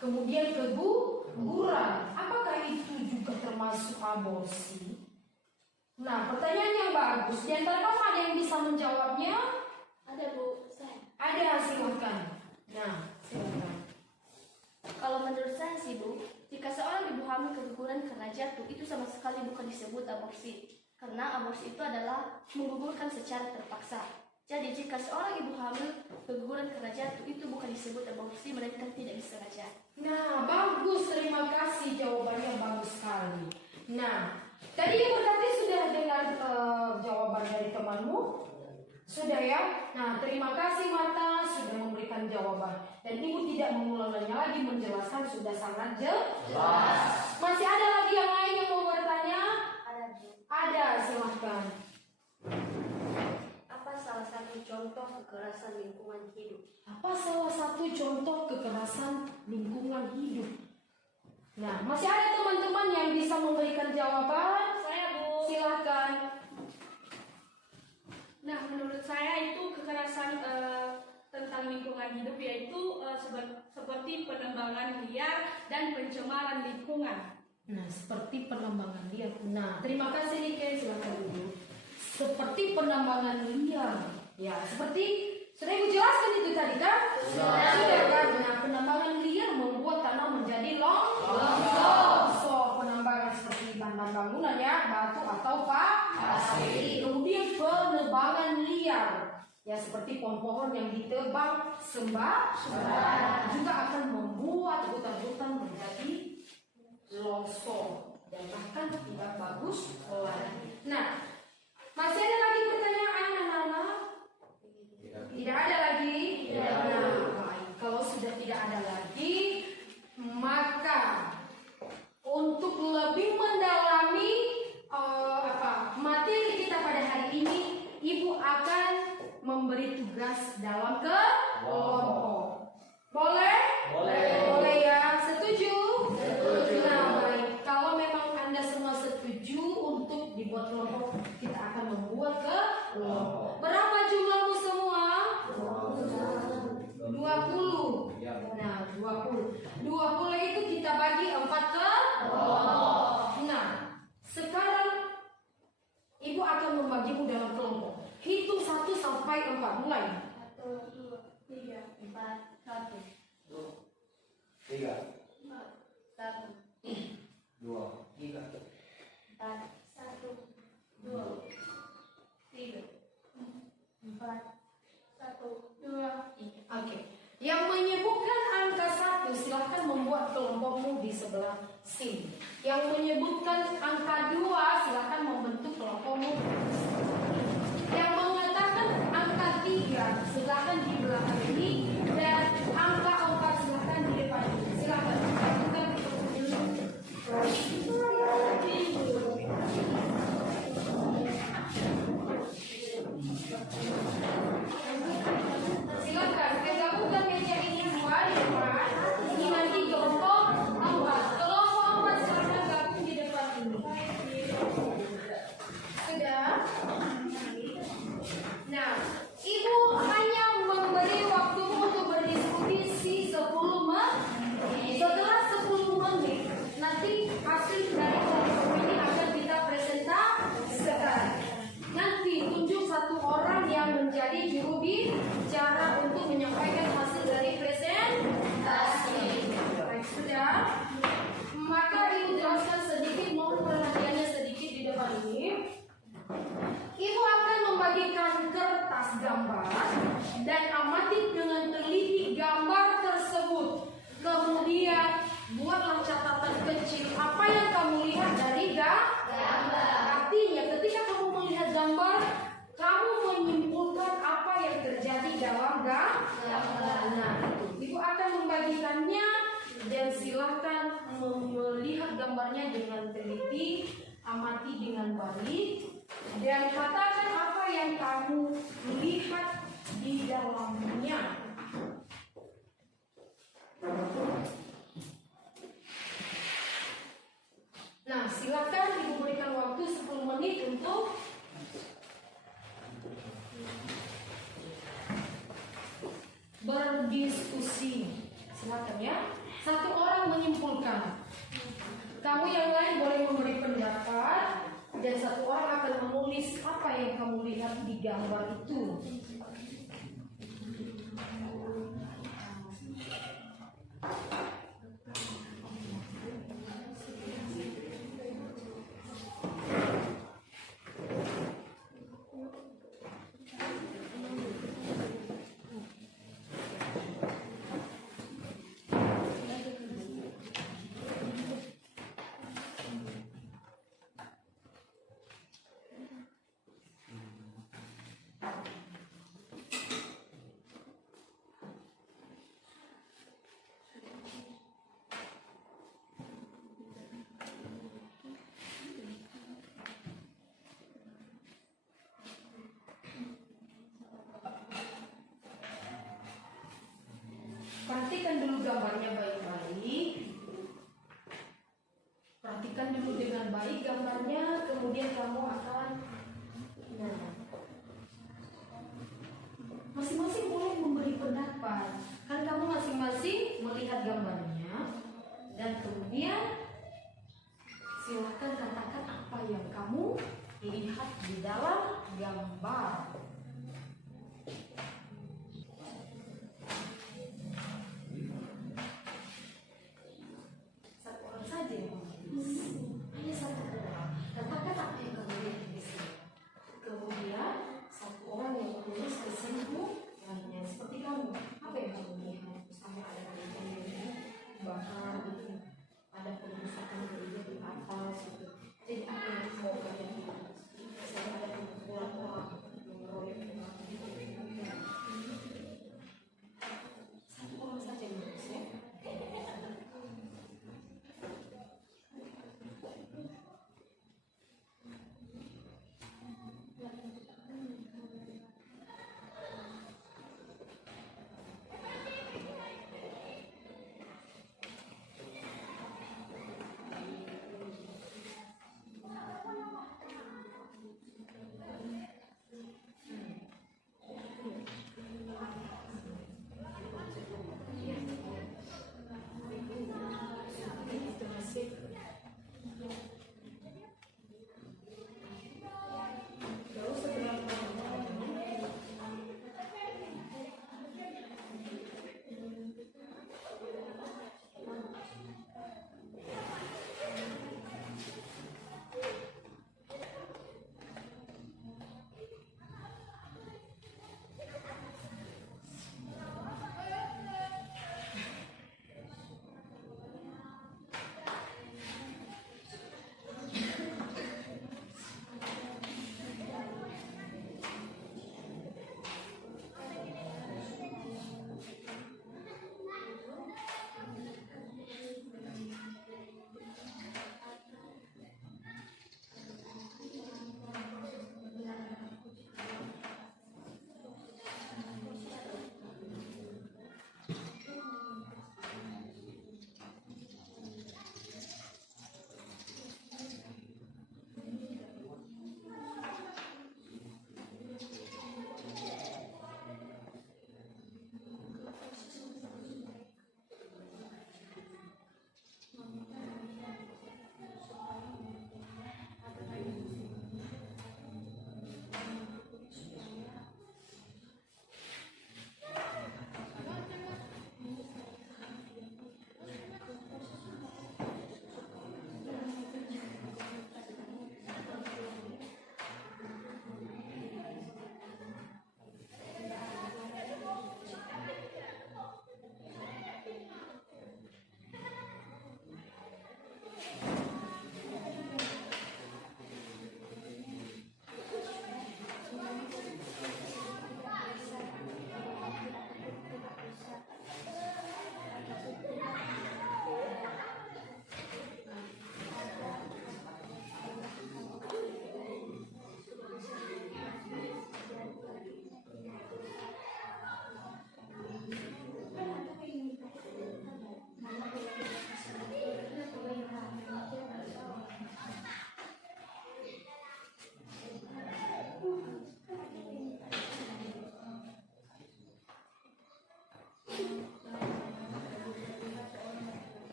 kemudian keguguran, apakah itu juga termasuk aborsi? Nah, pertanyaan yang bagus. Di antara kamu ada yang bisa menjawabnya? Ada Bu, saya. Ada, silakan. Nah, silakan. Kalau menurut saya sih Bu, jika seorang ibu hamil keguguran karena jatuh, itu sama sekali bukan disebut aborsi. Karena aborsi itu adalah menggugurkan secara terpaksa. Jadi jika seorang ibu hamil keguguran karena jatuh, itu bukan disebut aborsi, melainkan tidak disengaja. Nah, bagus, terima kasih, jawabannya bagus sekali. Nah, tadi yang berkati sudah dengar jawaban dari temanmu? Sudah ya? Nah, terima kasih Marta sudah memberikan jawaban. Dan ibu tidak mengulanginya lagi, menjelaskan sudah sangat jelas. Masih ada lagi yang lain yang mau bertanya? Ada Bu. Ada, silahkan. Apa salah satu contoh kekerasan lingkungan hidup? Apa salah satu contoh kekerasan lingkungan hidup? Nah, masih ada teman-teman yang bisa memberikan jawaban? Saya Bu. Silahkan. Nah, menurut saya itu kekerasan tentang lingkungan hidup yaitu seperti penebangan liar dan pencemaran lingkungan. Nah, seperti penambangan liar. Nah, terima kasih Nike, silakan dulu. Seperti penambangan liar. Ya, seperti sudah ibu jelaskan itu tadi kan? Sudah kan? Nah, penambangan liar membuat tanah menjadi longsor. Penambangan seperti bahan bangunan ya, batu atau pasir. Kemudian penebangan liar. Ya, seperti pohon-pohon yang ditebang sembarangan juga akan membuat hutan-hutan menjadi longsor dan bahkan tidak bagus lagi. Nah, masih ada lagi pertanyaan anak-anak? Tidak ada lagi? Nah, baik. Kalau sudah tidak ada lagi, maka untuk lebih mendalami materi kita pada hari ini, ibu akan memberi tugas dalam kelompok. Boleh? Boleh ya? Setuju? Nah, baik. Kalau memang Anda semua setuju untuk dibuat kelompok, kita akan membuat kelompok. Berapa jumlahmu semua? 20. Nah, 20 itu kita bagi 4 kelompok. Nah, sekarang ibu akan membagimu dalam kelompok. Hitung 1 sampai 4. Mulai. 1, 2, 3, 4, 1, 3, 1, 2, 3. 4, 1, 2, 3, 4, 1, 2, 3. Oke. Yang menyebutkan angka 1 silahkan membuat kelompokmu di sebelah sini. Yang menyebutkan angka 2 silahkan membentuk kelompokmu. Yang mengatakan angka 3 silahkan di belakang ini, dan angka 4 silahkan di depan ini. Silahkan lakukan kelompok dulu. gambarnya dengan teliti, amati dengan baik, dan katakan apa yang kamu lihat di dalamnya. Nah, silakan Ibu berikan waktu 10 menit untuk berdiskusi. Silakan ya. Satu orang menyimpulkan. Kamu yang lain boleh memberi pendapat dan satu orang akan menulis apa yang kamu lihat di gambar itu. Perhatikan dulu gambarnya baik-baik. Perhatikan dulu dengan baik gambarnya, kemudian kamu akan masing-masing boleh memberi pendapat. Kan kamu masing-masing melihat gambarnya dan kemudian silakan katakan apa yang kamu lihat di dalam gambar. Satu orang saja yang menulis. Hanya satu orang. Katakan apa yang kamu lihat di sini. Kemudian satu orang yang menulis ke sini lainnya seperti kamu. Apa yang kamu lihat? Misalnya ada kaitan dengan bakar gitu. Ada perusahaan gereja di atas gitu. Jadi apa yang mau kalian lihat? Misalnya ada kumpulan orang yang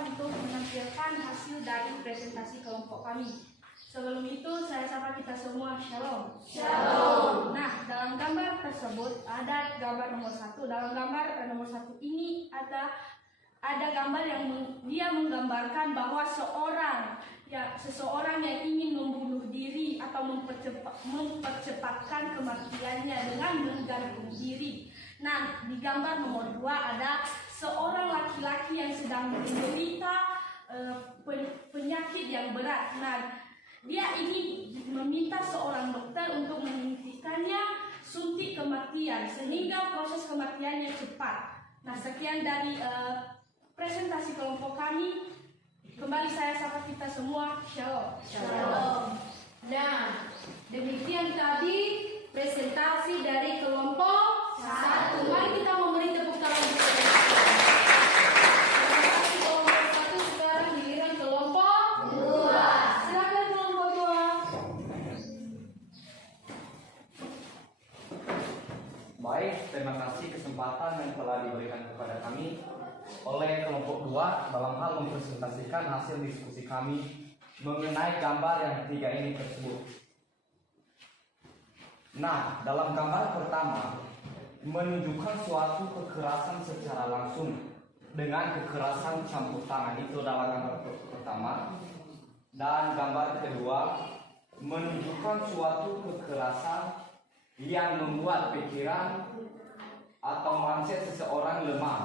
untuk menampilkan hasil dari presentasi kelompok kami. Sebelum itu saya sapa kita semua, Shalom. Shalom. Nah, dalam gambar tersebut ada gambar nomor 1. Dalam gambar nomor 1 ini ada gambar yang dia menggambarkan bahwa seseorang yang ingin membunuh diri atau mempercepatkan kematiannya dengan menggantung diri. Nah, di gambar nomor 2 ada seorang laki-laki yang sedang menderita penyakit yang berat. Nah, dia ingin meminta seorang dokter untuk menyuntikannya suntik kematian sehingga proses kematiannya cepat. Nah, sekian dari presentasi kelompok kami. Kembali saya sapa kita semua. Shalom. Shalom. Nah, demikian tadi presentasi dari kelompok 1. Mari kita memberi tepuk tangan untuk presentasi kelompok 1. Sekarang giliran kelompok 2. Silakan kelompok 2. Baik, terima kasih kesempatan yang telah diberikan kepada kami oleh kelompok 2 dalam hal mempresentasikan hasil diskusi kami mengenai gambar yang ketiga ini tersebut. Nah, dalam gambar pertama menunjukkan suatu kekerasan secara langsung dengan kekerasan campur tangan, itu dalam gambar pertama. Dan gambar kedua menunjukkan suatu kekerasan yang membuat pikiran atau mindset seseorang lemah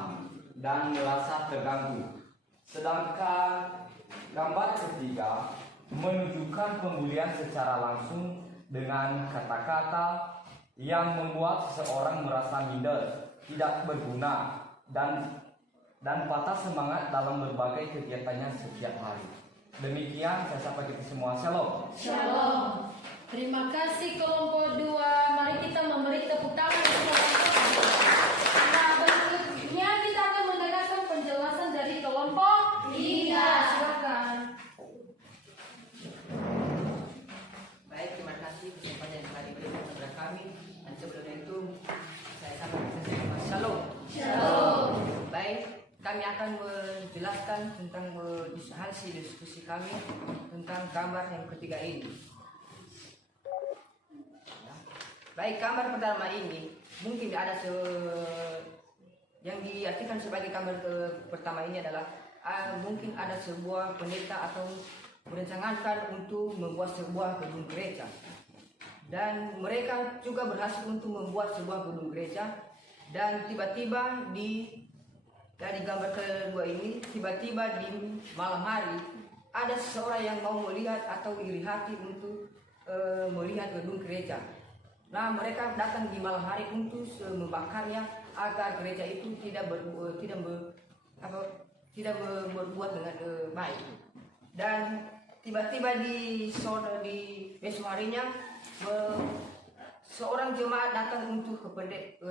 dan merasa terganggu. Sedangkan gambar ketiga menunjukkan pembulian secara langsung dengan kata-kata yang membuat seseorang merasa minder, tidak berguna, dan patah semangat dalam berbagai kegiatannya setiap hari. Demikian saya sapa kita semua. Shalom. Shalom. Terima kasih kelompok 2. Mari kita memberi tepuk tangan untuk kelompok 2. Nah, berikutnya kita akan mendengarkan penjelasan dari kelompok 3. Silakan. Baik, terima kasih kesempatan yang telah diberikan kepada kami. Dan sebelum itu saya sapa kita semua. Shalom. Shalom. Baik, kami akan menjelaskan tentang hasil diskusi kami tentang gambar yang ketiga ini. Baik, gambar pertama ini mungkin ada yang diartikan sebagai gambar pertama ini adalah mungkin ada sebuah pendeta atau merencanakan untuk membuat sebuah gedung gereja, dan mereka juga berhasil untuk membuat sebuah gedung gereja. Dan tiba-tiba dari gambar kedua ini, tiba-tiba di malam hari ada seseorang yang mau melihat atau iri hati untuk melihat gedung gereja. Nah, mereka datang di malam hari untuk membakarnya agar gereja itu tidak berbuat dengan baik. Dan tiba-tiba di besok harinya seorang jemaat datang untuk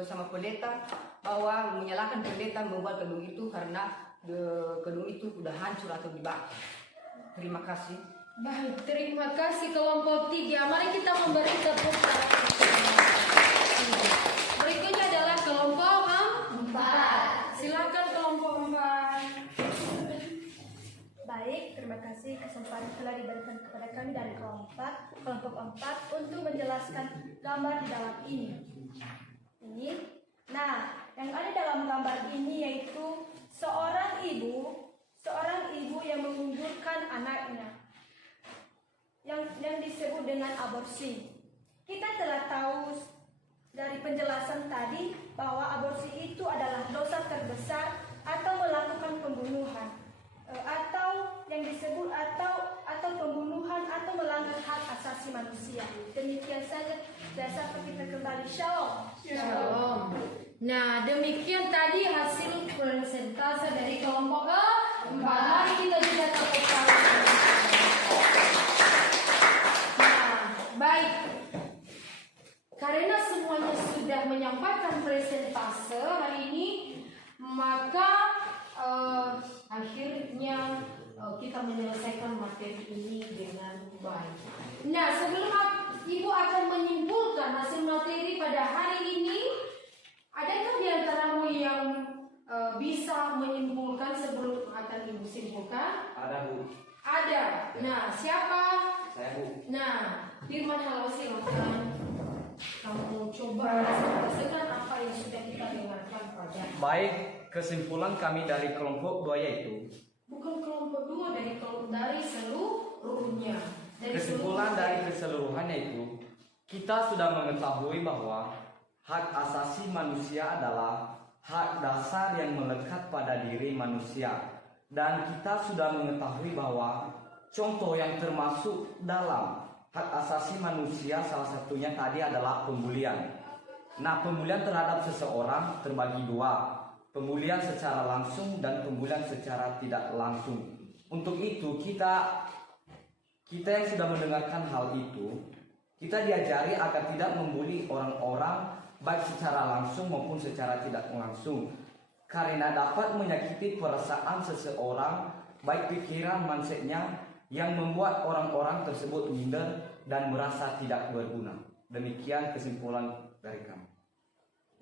sama pendeta bahwa menyalahkan pendeta membuat gedung itu karena gedung itu sudah hancur atau dibakar. Terima kasih. Baik, terima kasih kelompok 3. Mari kita memberi tepuk tangan. Berikutnya adalah kelompok 4. Silakan kelompok 4. Baik, terima kasih kesempatan telah diberikan kepada kami dari kelompok 4 untuk menjelaskan gambar di dalam ini. Nah, yang ada dalam gambar ini yaitu seorang ibu yang mengundurkan anaknya yang disebut dengan aborsi. Kita telah tahu dari penjelasan tadi bahwa aborsi itu adalah dosa terbesar atau melakukan pembunuhan atau yang disebut atau pembunuhan atau melanggar hak asasi manusia. Demikian saja, saya sapa kita kembali. Shalom. Shalom. Nah, demikian tadi hasil presentasi dari kelompok 4. Mari kita juga tepuk tangan. Nah, baik. Karena semuanya sudah menyampaikan presentase hari ini, maka akhirnya kita menyelesaikan materi ini dengan baik. Nah, sebelum Ibu akan menyimpulkan hasil materi pada hari ini, adakah di antaramu yang bisa menyimpulkan sebelum akan Ibu simpulkan? Ada Bu. Ada. Nah, siapa? Saya Bu. Nah, Firman Halo silakan. Kamu coba segar apa yang sudah kita dengarkan pada. Baik, kesimpulan kami dari kelompok 2 yaitu Bukan kelompok 2 dari seluruhnya. kesimpulan dari keseluruhannya itu kita sudah mengetahui bahwa hak asasi manusia adalah hak dasar yang melekat pada diri manusia, dan kita sudah mengetahui bahwa contoh yang termasuk dalam hak asasi manusia salah satunya tadi adalah pembulian. Nah, pembulian terhadap seseorang terbagi 2, pembulian secara langsung dan pembulian secara tidak langsung. Untuk itu kita yang sudah mendengarkan hal itu, kita diajari agar tidak membuli orang-orang baik secara langsung maupun secara tidak langsung, karena dapat menyakiti perasaan seseorang, baik pikiran mindsetnya, yang membuat orang-orang tersebut minder dan merasa tidak berguna. Demikian kesimpulan dari kami.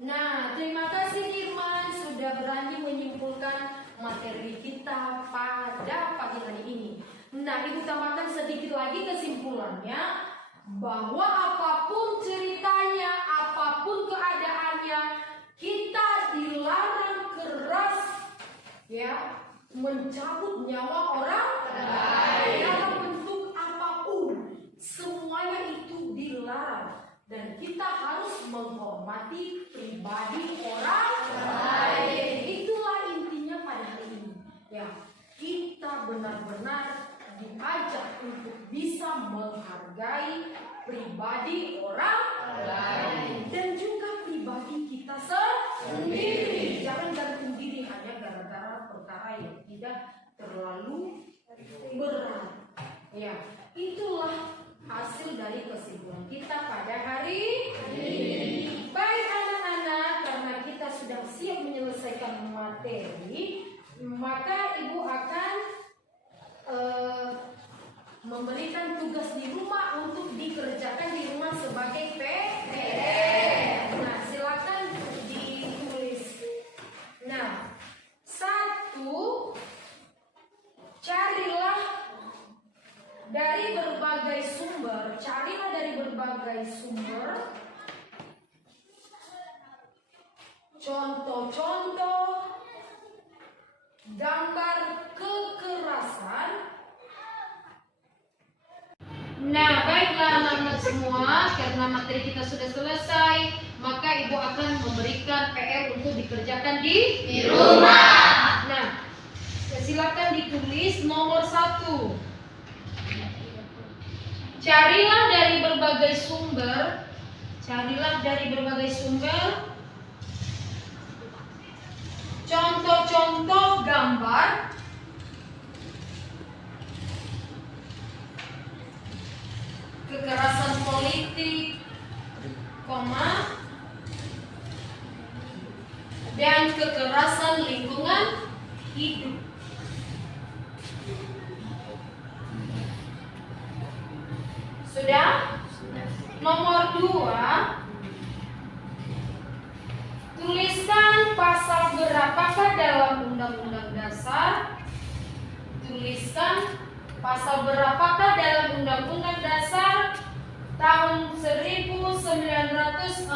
Nah, terima kasih Firman sudah berani menyimpulkan materi kita pada pagi hari ini. Nah, Ibu tambahkan sedikit lagi kesimpulannya, bahwa apapun ceritanya, apapun keadaannya, kita dilarang keras ya mencabut nyawa orang dalam bentuk apapun. Semuanya itu dilarang, dan kita harus menghormati pribadi orang lain. Itulah intinya pada hari ini. Ya, kita benar-benar diajak untuk bisa menghargai pribadi orang lain dan juga pribadi kita sendiri. Jangan gantung diri hanya gara-gara perkara yang tidak terlalu berat. Ya, itulah hasil dari kesimpulan kita pada hari ini. Baik anak-anak, karena kita sudah siap menyelesaikan materi, maka Ibu akan memberikan tugas di rumah untuk dikerjakan di rumah sebagai PR. Nah, silakan ditulis. Nah, 1, carilah dari berbagai sumber, contoh-contoh gambar kekerasan. Nah, baiklah anak-anak semua, karena materi kita sudah selesai, maka Ibu akan memberikan PR untuk dikerjakan di rumah. Nah, silakan ditulis nomor 1. Carilah dari berbagai sumber contoh-contoh gambar kekerasan politik, dan kekerasan lingkungan hidup. Sudah? Nomor 2, tuliskan pasal berapakah dalam Undang-Undang Dasar. Tahun 1945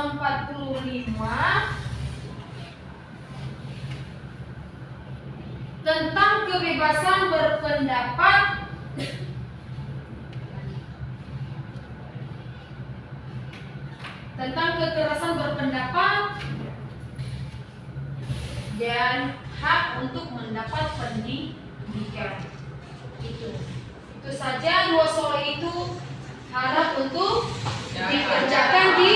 tentang kebebasan berpendapat tentang kekerasan berpendapat dan hak untuk mendapat pendidikan. Itu saja 2 soal itu harap untuk dikerjakan di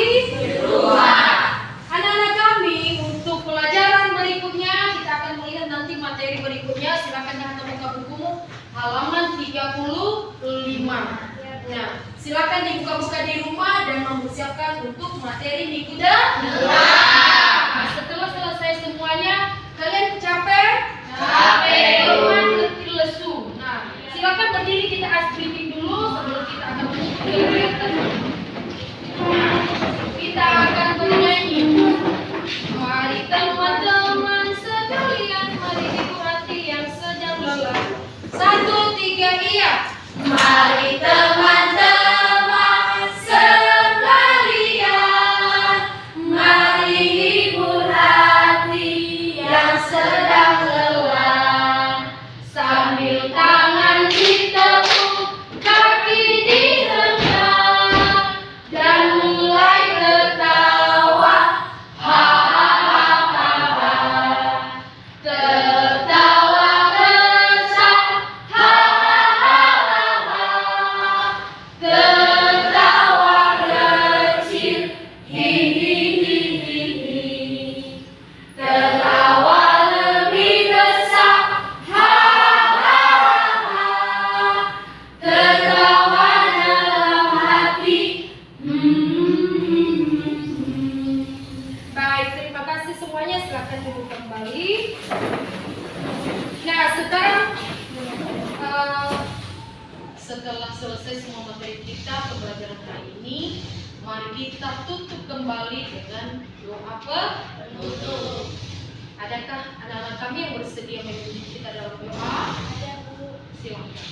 rumah. Anak-anak kami, untuk pelajaran berikutnya kita akan melihat nanti materi berikutnya. Silakan jangan buka bukumu halaman 35. Nah, silakan dibuka-buka di rumah dan mempersiapkan untuk materi minggu depan. Nah, setelah selesai semuanya, kalian capek? Teman letih lesu. Nah, silakan berdiri, kita ice breathing dulu sebelum kita akan kita akan bernyanyi. Mari teman-teman sekalian. 1, 3, iya. Mari teman-teman sekalian, mari hibur hati yang sedang lelah, sambil tangan ditepuk, kaki dihentak, dan mulai tertawa, ha-ha-ha-ha-ha. Tertawa besar, ha-ha-ha-ha-ha. Tertawa kecil, hi-hi-hi-hi-hi. Tertawa lebih besar, ha-ha-ha-ha. Tertawa dalam hati, Baik, terima kasih semuanya. Silakan duduk kembali. Nah, sekarang setelah selesai semua materi kita pembelajaran hari ini, mari kita tutup kembali dengan doa penutup. Adakah anak-anak kami yang bersedia mengikuti kita dalam doa? Silakan.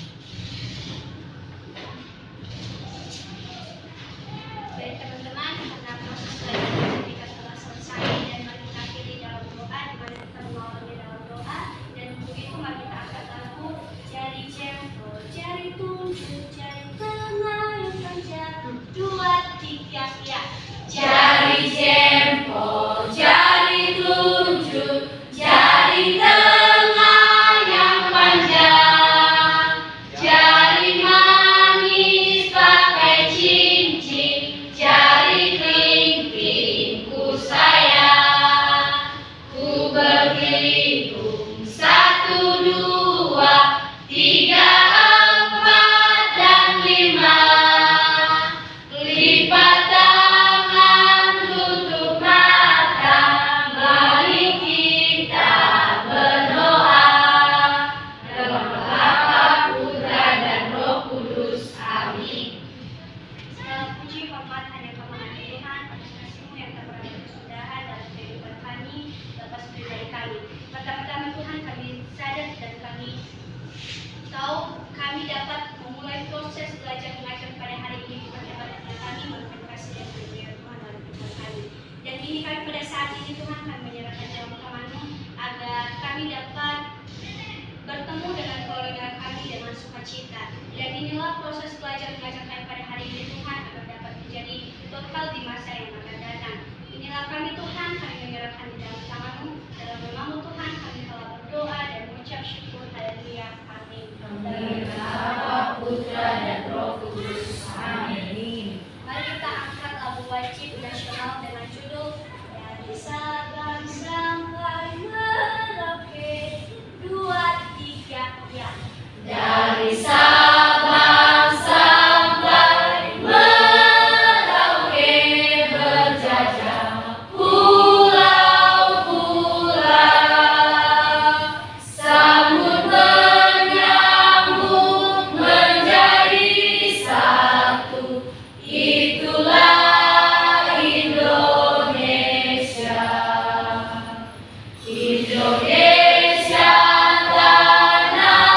Baik teman-teman, karena proses belajar kita telah selesai dan mari kita akhiri dalam doa, di mana kita mengawali dalam doa. Dan untuk itu mari kita angkat lagu jari jempol, jari tunjuk, jari tengah yang panjang, 2, 3, ya. Jari jempol, jari tunjuk, jari tengah yang panjang, jari manis pakai cincin, jari kelingking ku sayang, ku berhitung 1, 2, 3, 4 dan 5. Lipat tangan, tutup mata, mari kita berdoa. Dalam Bapa, Putra dan Roh Kudus. Amin. Segala puji hormat hanya kepada Tuhan atas kasih-Mu yang tak pernah berkesudahan dalam kehidupan kami, lepas dari kami. Pertama-tama Tuhan, kami sadar dan kami tahu kami dapat memulai proses belajar mengajar pada hari ini bukan dapat kami melakukan kasih dan karunia Tuhan dalam kehidupan kami. Dan ini kami pada saat ini Tuhan kami menyerahkan dalam tangan-Mu agar kami dapat bertemu dengan keluarga kami dengan sukacita. Dan inilah proses belajar mengajar kami pada hari ini Tuhan agar dapat menjadi total di masa yang akan datang. Inilah kami Tuhan, kami menyerahkan di dalam tangan-Mu. Dalam nama-Mu Tuhan kami telah berdoa dan mengucap syukur. Haleluya. Amin. Dalam Bapa, Putra dan Roh Kudus. Amin. Mari kita angkat lagu wajib nasional dengan judul Dari Sabang Sampai Merauke, 2, 3, ya. Dari Sabang sampai Merauke berjajah pulau-pulau, sambut menyambut menjadi satu, itulah Indonesia. Indonesia tanah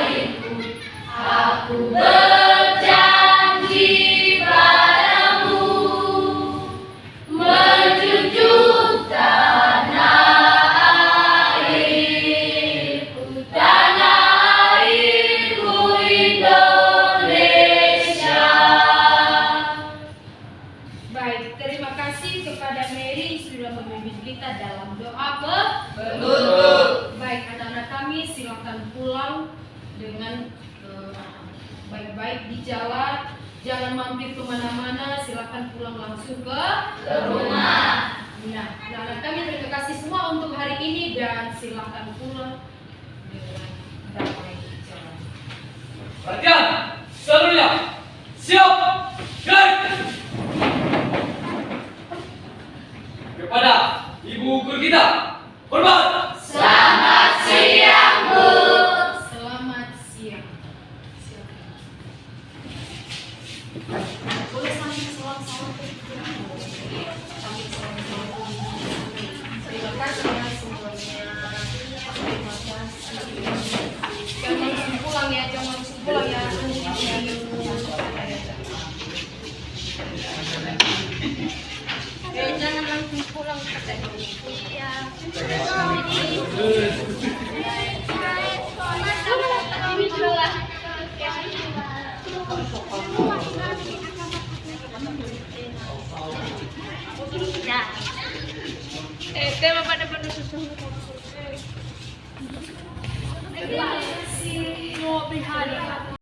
airku, aku berjanji padamu, menjunjung tanah airku Indonesia. Baik, terima kasih kepada Mary sudah memimpin kita dalam doa Penutup. Baik, anak-anak kami silakan pulang dengan baik-baik di jalan. Jangan mampir kemana-mana, silakan pulang langsung ke rumah. Nah, anak-anak kami terima kasih semua untuk hari ini dan silakan pulang dengan damai di jalan. Perhatian, seluruhnya. Siap. Gerak. Kepada Ibu Guru kita, hormat. Selamat siang, Bu. Selamat siang. Silakan. Boleh sambil salam-salam. Sambil salam-salam. Terima kasih ya semuanya. Terima kasih. suatu hari